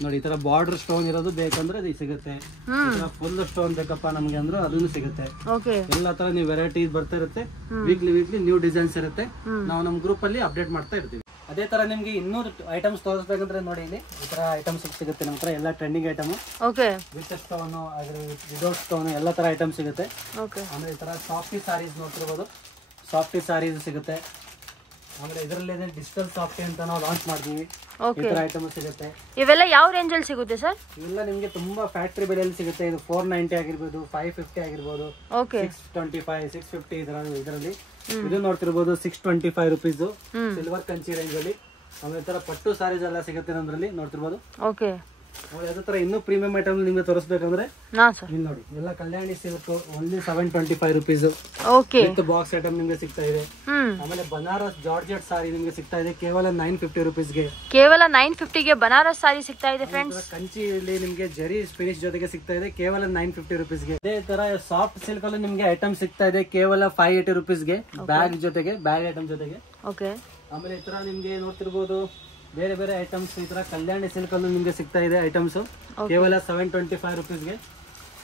ನೋಡಿ, ಈ ತರ ಬಾರ್ಡರ್ ಸ್ಟೋನ್ ಇರೋದು ಬೇಕಂದ್ರೆ ಅದು ಸಿಗುತ್ತೆ. ಫುಲ್ ಸ್ಟೋನ್ ಬೇಕಪ್ಪ ನಮ್ಗೆ ಅಂದ್ರೆ ಅದನ್ನು ಸಿಗುತ್ತೆ. ಎಲ್ಲ ತರ ನೀವು ವೆರೈಟಿ ಬರ್ತಾ ಇರುತ್ತೆ. ವೀಕ್ಲಿ ನ್ಯೂ ಡಿಸೈನ್ಸ್ ಇರುತ್ತೆ. ನಾವು ನಮ್ಮ ಗ್ರೂಪ್ ಅಲ್ಲಿ ಅಪ್ಡೇಟ್ ಮಾಡ್ತಾ ಇರ್ತೀವಿ. ಅದೇ ತರ ನಿಮ್ಗೆ ಇನ್ನೂರು ಐಟಮ್ಸ್ ತೋರಿಸ್ಬೇಕಂದ್ರೆ ನೋಡಿ, ಇಲ್ಲಿ ಈ ತರ ಐಟಮ್ಸ್ ಸಿಗುತ್ತೆ ನಮ್ಮ ಹತ್ರ. ಎಲ್ಲ trending item, with stone, without stone, ಎಲ್ಲ ತರ ಐಟಮ್ ಸಿಗುತ್ತೆ. ಆಮೇಲೆ ಈ ತರ ಸಾಫ್ಟಿ ಸಾರೀಸ್ ನೋಡ್ತಿರ್ಬೋದು, ಸಾಫ್ಟಿ ಸಾರೀಸ್ ಸಿಗುತ್ತೆ. ಆಮೇಲೆ ಇದರಲ್ಲಿ ಡಿಜಿಟಲ್ ಸಾಫ್ಟಿ ಅಂತ ನಾವು ಲಾಂಚ್ ಮಾಡ್ತೀವಿ. ಈ ತರ ಐಟಮ್ ಸಿಗುತ್ತೆ. ಇವೆಲ್ಲ ಯಾವ ರೇಂಜ್ ಅಲ್ಲಿ ಸಿಗುತ್ತೆ ಸರ್? ಇವೆಲ್ಲ ನಿಮ್ಗೆ ತುಂಬಾ ಫ್ಯಾಕ್ಟರಿ ಬೆಲೆಯಲ್ಲಿ ಸಿಗುತ್ತೆ. ಇದು 490 ಆಗಿರ್ಬೋದು, 550 ಆಗಿರ್ಬೋದು, 625, 650 ಇದರಲ್ಲಿ. ಇದು ನೋಡ್ತಿರ್ಬೋದು 625 rupees ಸಿಲ್ವರ್ ಕಂಚಿ ರೇಂಜ್ ಅಲ್ಲಿ. ಆಮೇಲೆ ತರ ಪಟ್ಟು ಸಾರೀಸ್ ಎಲ್ಲ ಸಿಗುತ್ತೆ ನಮ್ದ್ರಲ್ಲಿ ನೋಡ್ತಿರ್ಬೋದು. ಅದೇ ತರ ಇನ್ನೂ ಪ್ರೀಮಿಯಂ ಐಟಮ್ ನಿಮ್ಗೆ ತೋರಿಸ್ಬೇಕಂದ್ರೆ ಹಾ ಸರ್, ಇಲ್ಲಿ ನೋಡಿ ಎಲ್ಲ Kalyani silk only 725 rupees okay. With box item ನಿಮ್ಗೆ ಸಿಗ್ತಾ ಇದೆ. ಆಮೇಲೆ ಬನಾರಸ್ ಜಾರ್ಜೆಟ್ ಸಾರಿ ನಿಮ್ಗೆ ಸಿಗ್ತಾ ಇದೆ ಕೇವಲ 950 ರುಪೀಸ್ಗೆ. ಕೇವಲ 950ಗೆ ಬನಾರಸ್ ಸಾರಿ ಸಿಗ್ತಾ ಇದೆ ಫ್ರೆಂಡ್ಸ್. ಕಂಚಿಯಲ್ಲಿ ನಿಮ್ಗೆ ಜರಿ ಫಿನಿಶ್ ಜೊತೆಗೆ ಸಿಗ್ತಾ ಇದೆ ಕೇವಲ 950 ರುಪೀಸ್ಗೆ. ಅದೇ ತರ ಸಾಫ್ಟ್ ಸಿಲ್ಕ್ ಅಲ್ಲಿ ನಿಮ್ಗೆ ಐಟಮ್ ಸಿಗ್ತಾ ಇದೆ ಕೇವಲ 580 ರುಪೀಸ್ಗೆ ಬ್ಯಾಗ್ ಜೊತೆಗೆ, ಬ್ಯಾಗ್ ಐಟಮ್ ಜೊತೆಗೆ. ಓಕೆ. ಆಮೇಲೆ ಈ ತರ ನಿಮ್ಗೆ ನೋಡ್ತಿರ್ಬೋದು ಬೇರೆ ಬೇರೆ ಐಟಮ್ಸ್ ಈ ತರ ಕಲ್ಯಾಣಿ ಸಿಲ್ಕ್ ಅಲ್ಲೂ ನಿಮ್ಗೆ ಸಿಗ್ತಾ ಇದೆ ಐಟಮ್ಸ್ ಕೇವಲ 725 ರುಪೀಸ್ಗೆ.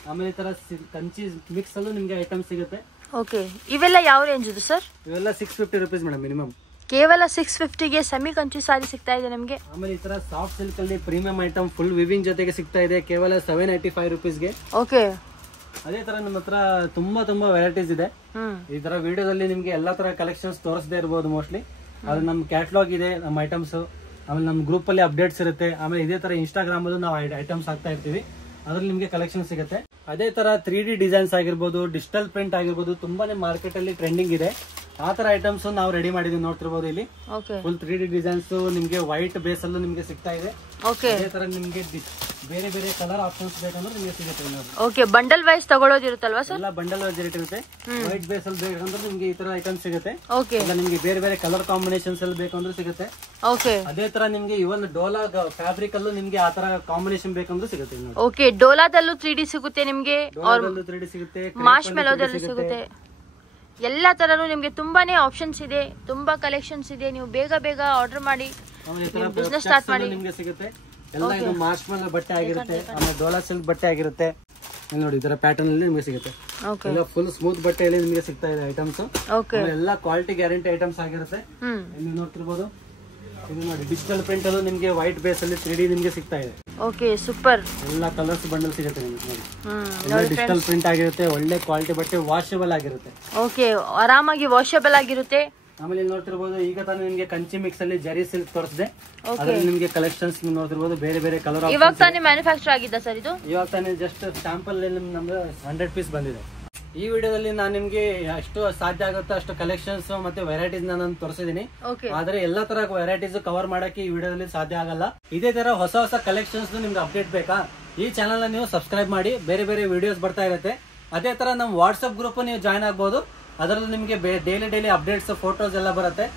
ಆಮೇಲೆ ಈ ತರ ಕಂಚಿ ಮಿಕ್ಸ್ ಅಲ್ಲೂ ನಿಮ್ಗೆ ಐಟಮ್ ಸಿಗುತ್ತೆ. ಓಕೆ. ಇವೆಲ್ಲ ಯಾವ ರೇಂಜ್ ಇದು ಸರ್? ಇವೆಲ್ಲ 650 ರುಪೀಸ್ ಮೇಡಮ್ ಮಿನಿಮಮ್. ಕೇವಲ 650ಗೆ ಸೆಮಿ ಕಂಚಿ ಸಾರಿ ಸಿಗ್ತಾ ಇದೆ ನಿಮ್ಗೆ. ಆಮೇಲೆ ಈ ತರ ಸಾಫ್ಟ್ ಸಿಲ್ಕ್ ಅಲ್ಲಿ ಪ್ರೀಮಿಯಂ ಐಟಮ್ ಫುಲ್ ವಿವಿಂಗ್ ಜೊತೆಗೆ ಸಿಗ್ತಾ ಇದೆ ಕೇವಲ 785 ರುಪೀಸ್ಗೆ. ಓಕೆ. ಅದೇ ತರ ನಮ್ಮ ಹತ್ರ ತುಂಬಾ ವೆರೈಟೀಸ್ ಇದೆ. ಈ ತರ ವಿಡಿಯೋದಲ್ಲಿ ನಿಮ್ಗೆ ಎಲ್ಲಾ ತರ ಕಲೆಕ್ಷನ್ಸ್ ತೋರಿಸದೇ ಇರಬಹುದು ಮೋಸ್ಟ್ಲಿ. ಅದು ನಮ್ ಕ್ಯಾಟಲಾಗ್ ಇದೆ, ನಮ್ಮ ಐಟಮ್ಸ್. ಆಮೇಲೆ ನಮ್ಮ ಗ್ರೂಪ್ ಅಲ್ಲಿ ಅಪ್ಡೇಟ್ಸ್ ಇರುತ್ತೆ. ಆಮೇಲೆ ಇದೇ ತರ ಇನ್ಸ್ಟಾಗ್ರಾಮ್ ಅಲ್ಲೂ ನಾವು ಐಟಮ್ಸ್ ಹಾಕ್ತಾ ಇರ್ತೀವಿ, ಅದ್ರಲ್ಲಿ ನಿಮ್ಗೆ ಕಲೆಕ್ಷನ್ ಸಿಗುತ್ತೆ. ಅದೇ ತರ 3D ಡಿಸೈನ್ಸ್ ಆಗಿರ್ಬೋದು, ಡಿಜಿಟಲ್ ಪ್ರಿಂಟ್ ಆಗಿರ್ಬೋದು, ತುಂಬಾನೇ ಮಾರ್ಕೆಟ್ ಅಲ್ಲಿ ಟ್ರೆಂಡಿಂಗ್ ಇದೆ. ಆ ತರ ಐಟಮ್ಸ್ ನಾವು ರೆಡಿ ಮಾಡಿದೀವಿ, ನೋಡ್ತಿರ್ಬೋದು ಇಲ್ಲಿ. ಫುಲ್ 3D ಡಿಸೈನ್ಸ್ ನಿಮ್ಗೆ ವೈಟ್ ಬೇಸ್ ಅಲ್ಲೂ ನಿಮ್ಗೆ ಸಿಗ್ತಾ ಇದೆ. ಅದೇ ತರ ನಿಮ್ಗೆ ಬೇರೆ ಬೇರೆ ಕಲರ್ ಆಪ್ಷನ್ಸ್ ಬೇಕಂದ್ರೆ ನಿಮ್ಗೆ ಸಿಗುತ್ತೆ. ಓಕೆ. ಬಂಡಲ್ ವೈಸ್ ತಗೊಳ್ಳೋದಿರುತ್ತಲ್ವಾ ಸರ್? ಎಲ್ಲ ಬಂಡಲ್ ವೈಸ್ ರೇಟ್ ಇರುತ್ತೆ. ವೈಟ್ ಬೇಸ್ ಅಲ್ಲಿ ಬೇಕಂದ್ರೆ ನಿಮ್ಗೆ ಈ ತರ ಐಟಮ್ ಸಿಗುತ್ತೆ. ಓಕೆ. ನಿಮ್ಗೆ ಬೇರೆ ಬೇರೆ ಕಲರ್ ಕಾಂಬಿನೇಷನ್ಸ್ ಅಲ್ಲಿ ಬೇಕಂದ್ರೆ ಸಿಗುತ್ತೆ. ಓಕೆ. ಅದೇ ತರ ನಿಮ್ಗೆ ಇವನ್ ಡೋಲಾ ಫ್ಯಾಬ್ರಿಕ್ ಅಲ್ಲೂ ನಿಮ್ಗೆ ಆ ತರ ಕಾಂಬಿನೇಷನ್ ಬೇಕಂದ್ರೆ ಸಿಗುತ್ತೆ. ಓಕೆ. ಡೋಲಾದಲ್ಲೂ 3D ಸಿಗುತ್ತೆ ನಿಮ್ಗೆ, 3D ಸಿಗುತ್ತೆ, ಮಾರ್ಶ್ ಮೆಲೋದಲ್ಲೂ ಸಿಗುತ್ತೆ. ಎಲ್ಲಾ ತರನು ನಿಮ್ಗೆ ತುಂಬಾನೇ ಆಪ್ಷನ್ಸ್ ಇದೆ, ತುಂಬಾ ಕಲೆಕ್ಷನ್ಸ್ ಇದೆ. ನೀವು ಬೇಗ ಬೇಗ ಆರ್ಡರ್ ಮಾಡಿ ಬಿಸ್ನೆಸ್ ಸ್ಟಾರ್ಟ್ ಮಾಡಿ. ನಿಮ್ಗೆ ಸಿಗುತ್ತೆ ಎಲ್ಲ. ಇದು ಮಾರ್ಶ್ ಮೆಲೋ ಬಟ್ಟೆ ಆಗಿರುತ್ತೆ, ಆಮೇಲೆ ಡೋಲಾ ಸಿಲ್ಕ್ ಬಟ್ಟೆ ಆಗಿರುತ್ತೆ. ನೋಡಿ ಈ ತರ ಪ್ಯಾಟರ್ನ್ ಅಲ್ಲಿ ನಿಮ್ಗೆ ಸಿಗುತ್ತೆ. ಎಲ್ಲ ಫುಲ್ ಸ್ಮೂತ್ ಬಟ್ಟೆಯಲ್ಲಿ ನಿಮ್ಗೆ ಸಿಗ್ತಾ ಇದೆ ಐಟಮ್ಸ್. ಎಲ್ಲ ಕ್ವಾಲಿಟಿ ಗ್ಯಾರಂಟಿ ಐಟಮ್ಸ್ ಆಗಿರುತ್ತೆ. ನೀವು ನೋಡ್ತಿರ್ಬೋದು ಇದು ನೋಡಿ ಡಿಜಿಟಲ್ ಪ್ರಿಂಟ್ ಅಲ್ಲೂ ನಿಮ್ಗೆ ವೈಟ್ ಬೇಸ್ ಅಲ್ಲಿ 3D ನಿಮ್ಗೆ ಸಿಗ್ತಾ ಇದೆ. ಓಕೆ. ಸೂಪರ್. ಎಲ್ಲ ಕಲರ್ಸ್ ಬಂಡಲ್ ಸಿಗುತ್ತೆ ನಿಮ್ಗೆ. ನೋಡಿ ಡಿಜಿಟಲ್ ಪ್ರಿಂಟ್ ಆಗಿರುತ್ತೆ, ಒಳ್ಳೆ ಕ್ವಾಲಿಟಿ ಬಟ್ಟೆ, ವಾಷಬಲ್ ಆಗಿರುತ್ತೆ. ಓಕೆ. ಆರಾಮಾಗಿ ವಾಷಬಲ್ ಆಗಿರುತ್ತೆ. ಆಮೇಲೆ ಇಲ್ಲಿ ನೋಡ್ತಿರ್ಬೋದು ಈಗ ತಾನೇ ನಿಮ್ಗೆ ಕಂಚಿ ಮಿಕ್ಸ್ ಅಲ್ಲಿ ಜರಿ ಸಿಲ್ಕ್ ತೋರಿಸಿದೆ. ಅದ್ರಲ್ಲಿ ನಿಮ್ಗೆ ಕಲೆಕ್ಷನ್ಸ್ ನೋಡ್ತಿರ್ಬೋದು ಬೇರೆ ಬೇರೆ ಕಲರ್. ಇವಾಗ ತಾನೇ ಮ್ಯಾನುಫ್ಯಾಕ್ಚರ್ ಆಗಿದ್ದ ಸರ್ ಇದು? ಇವಾಗ ತಾನೇ ಜಸ್ಟ್ ಸ್ಯಾಂಪಲ್ ನಮ್ಗೆ 100 ಪೀಸ್ ಬಂದಿದೆ. ಈ ವಿಡಿಯೋದಲ್ಲಿ ನಾನು ನಿಮ್ಗೆ ಎಷ್ಟು ಸಾಧ್ಯ ಆಗುತ್ತೋ ಅಷ್ಟು ಕಲೆಕ್ಷನ್ಸ್ ಮತ್ತೆ ವೆರೈಟೀಸ್ ನಾನು ತೋರಿಸಿದೀನಿ. ಆದ್ರೆ ಎಲ್ಲಾ ತರ ವೆರೈಟೀಸ್ ಕವರ್ ಮಾಡಕ್ಕೆ ಈ ವಿಡಿಯೋದಲ್ಲಿ ಸಾಧ್ಯ ಆಗಲ್ಲ. ಇದೇ ತರ ಹೊಸ ಹೊಸ ಕಲೆಕ್ಷನ್ಸ್ ನಿಮ್ಗೆ ಅಪ್ಡೇಟ್ ಬೇಕಾ, ಈ ಚಾನಲ್ ನೀವು ಸಬ್ಸ್ಕ್ರೈಬ್ ಮಾಡಿ. ಬೇರೆ ಬೇರೆ ವಿಡಿಯೋಸ್ ಬರ್ತಾ ಇರುತ್ತೆ. ಅದೇ ತರ ನಮ್ಮ ವಾಟ್ಸ್ಆಪ್ ಗ್ರೂಪ್ ನೀವು ಜಾಯ್ನ್ ಆಗ್ಬಹುದು. ಅದರಲ್ಲಿ ನಿಮ್ಗೆ ಡೈಲಿ ಅಪ್ಡೇಟ್ಸ್, ಫೋಟೋಸ್ ಎಲ್ಲ ಬರುತ್ತೆ.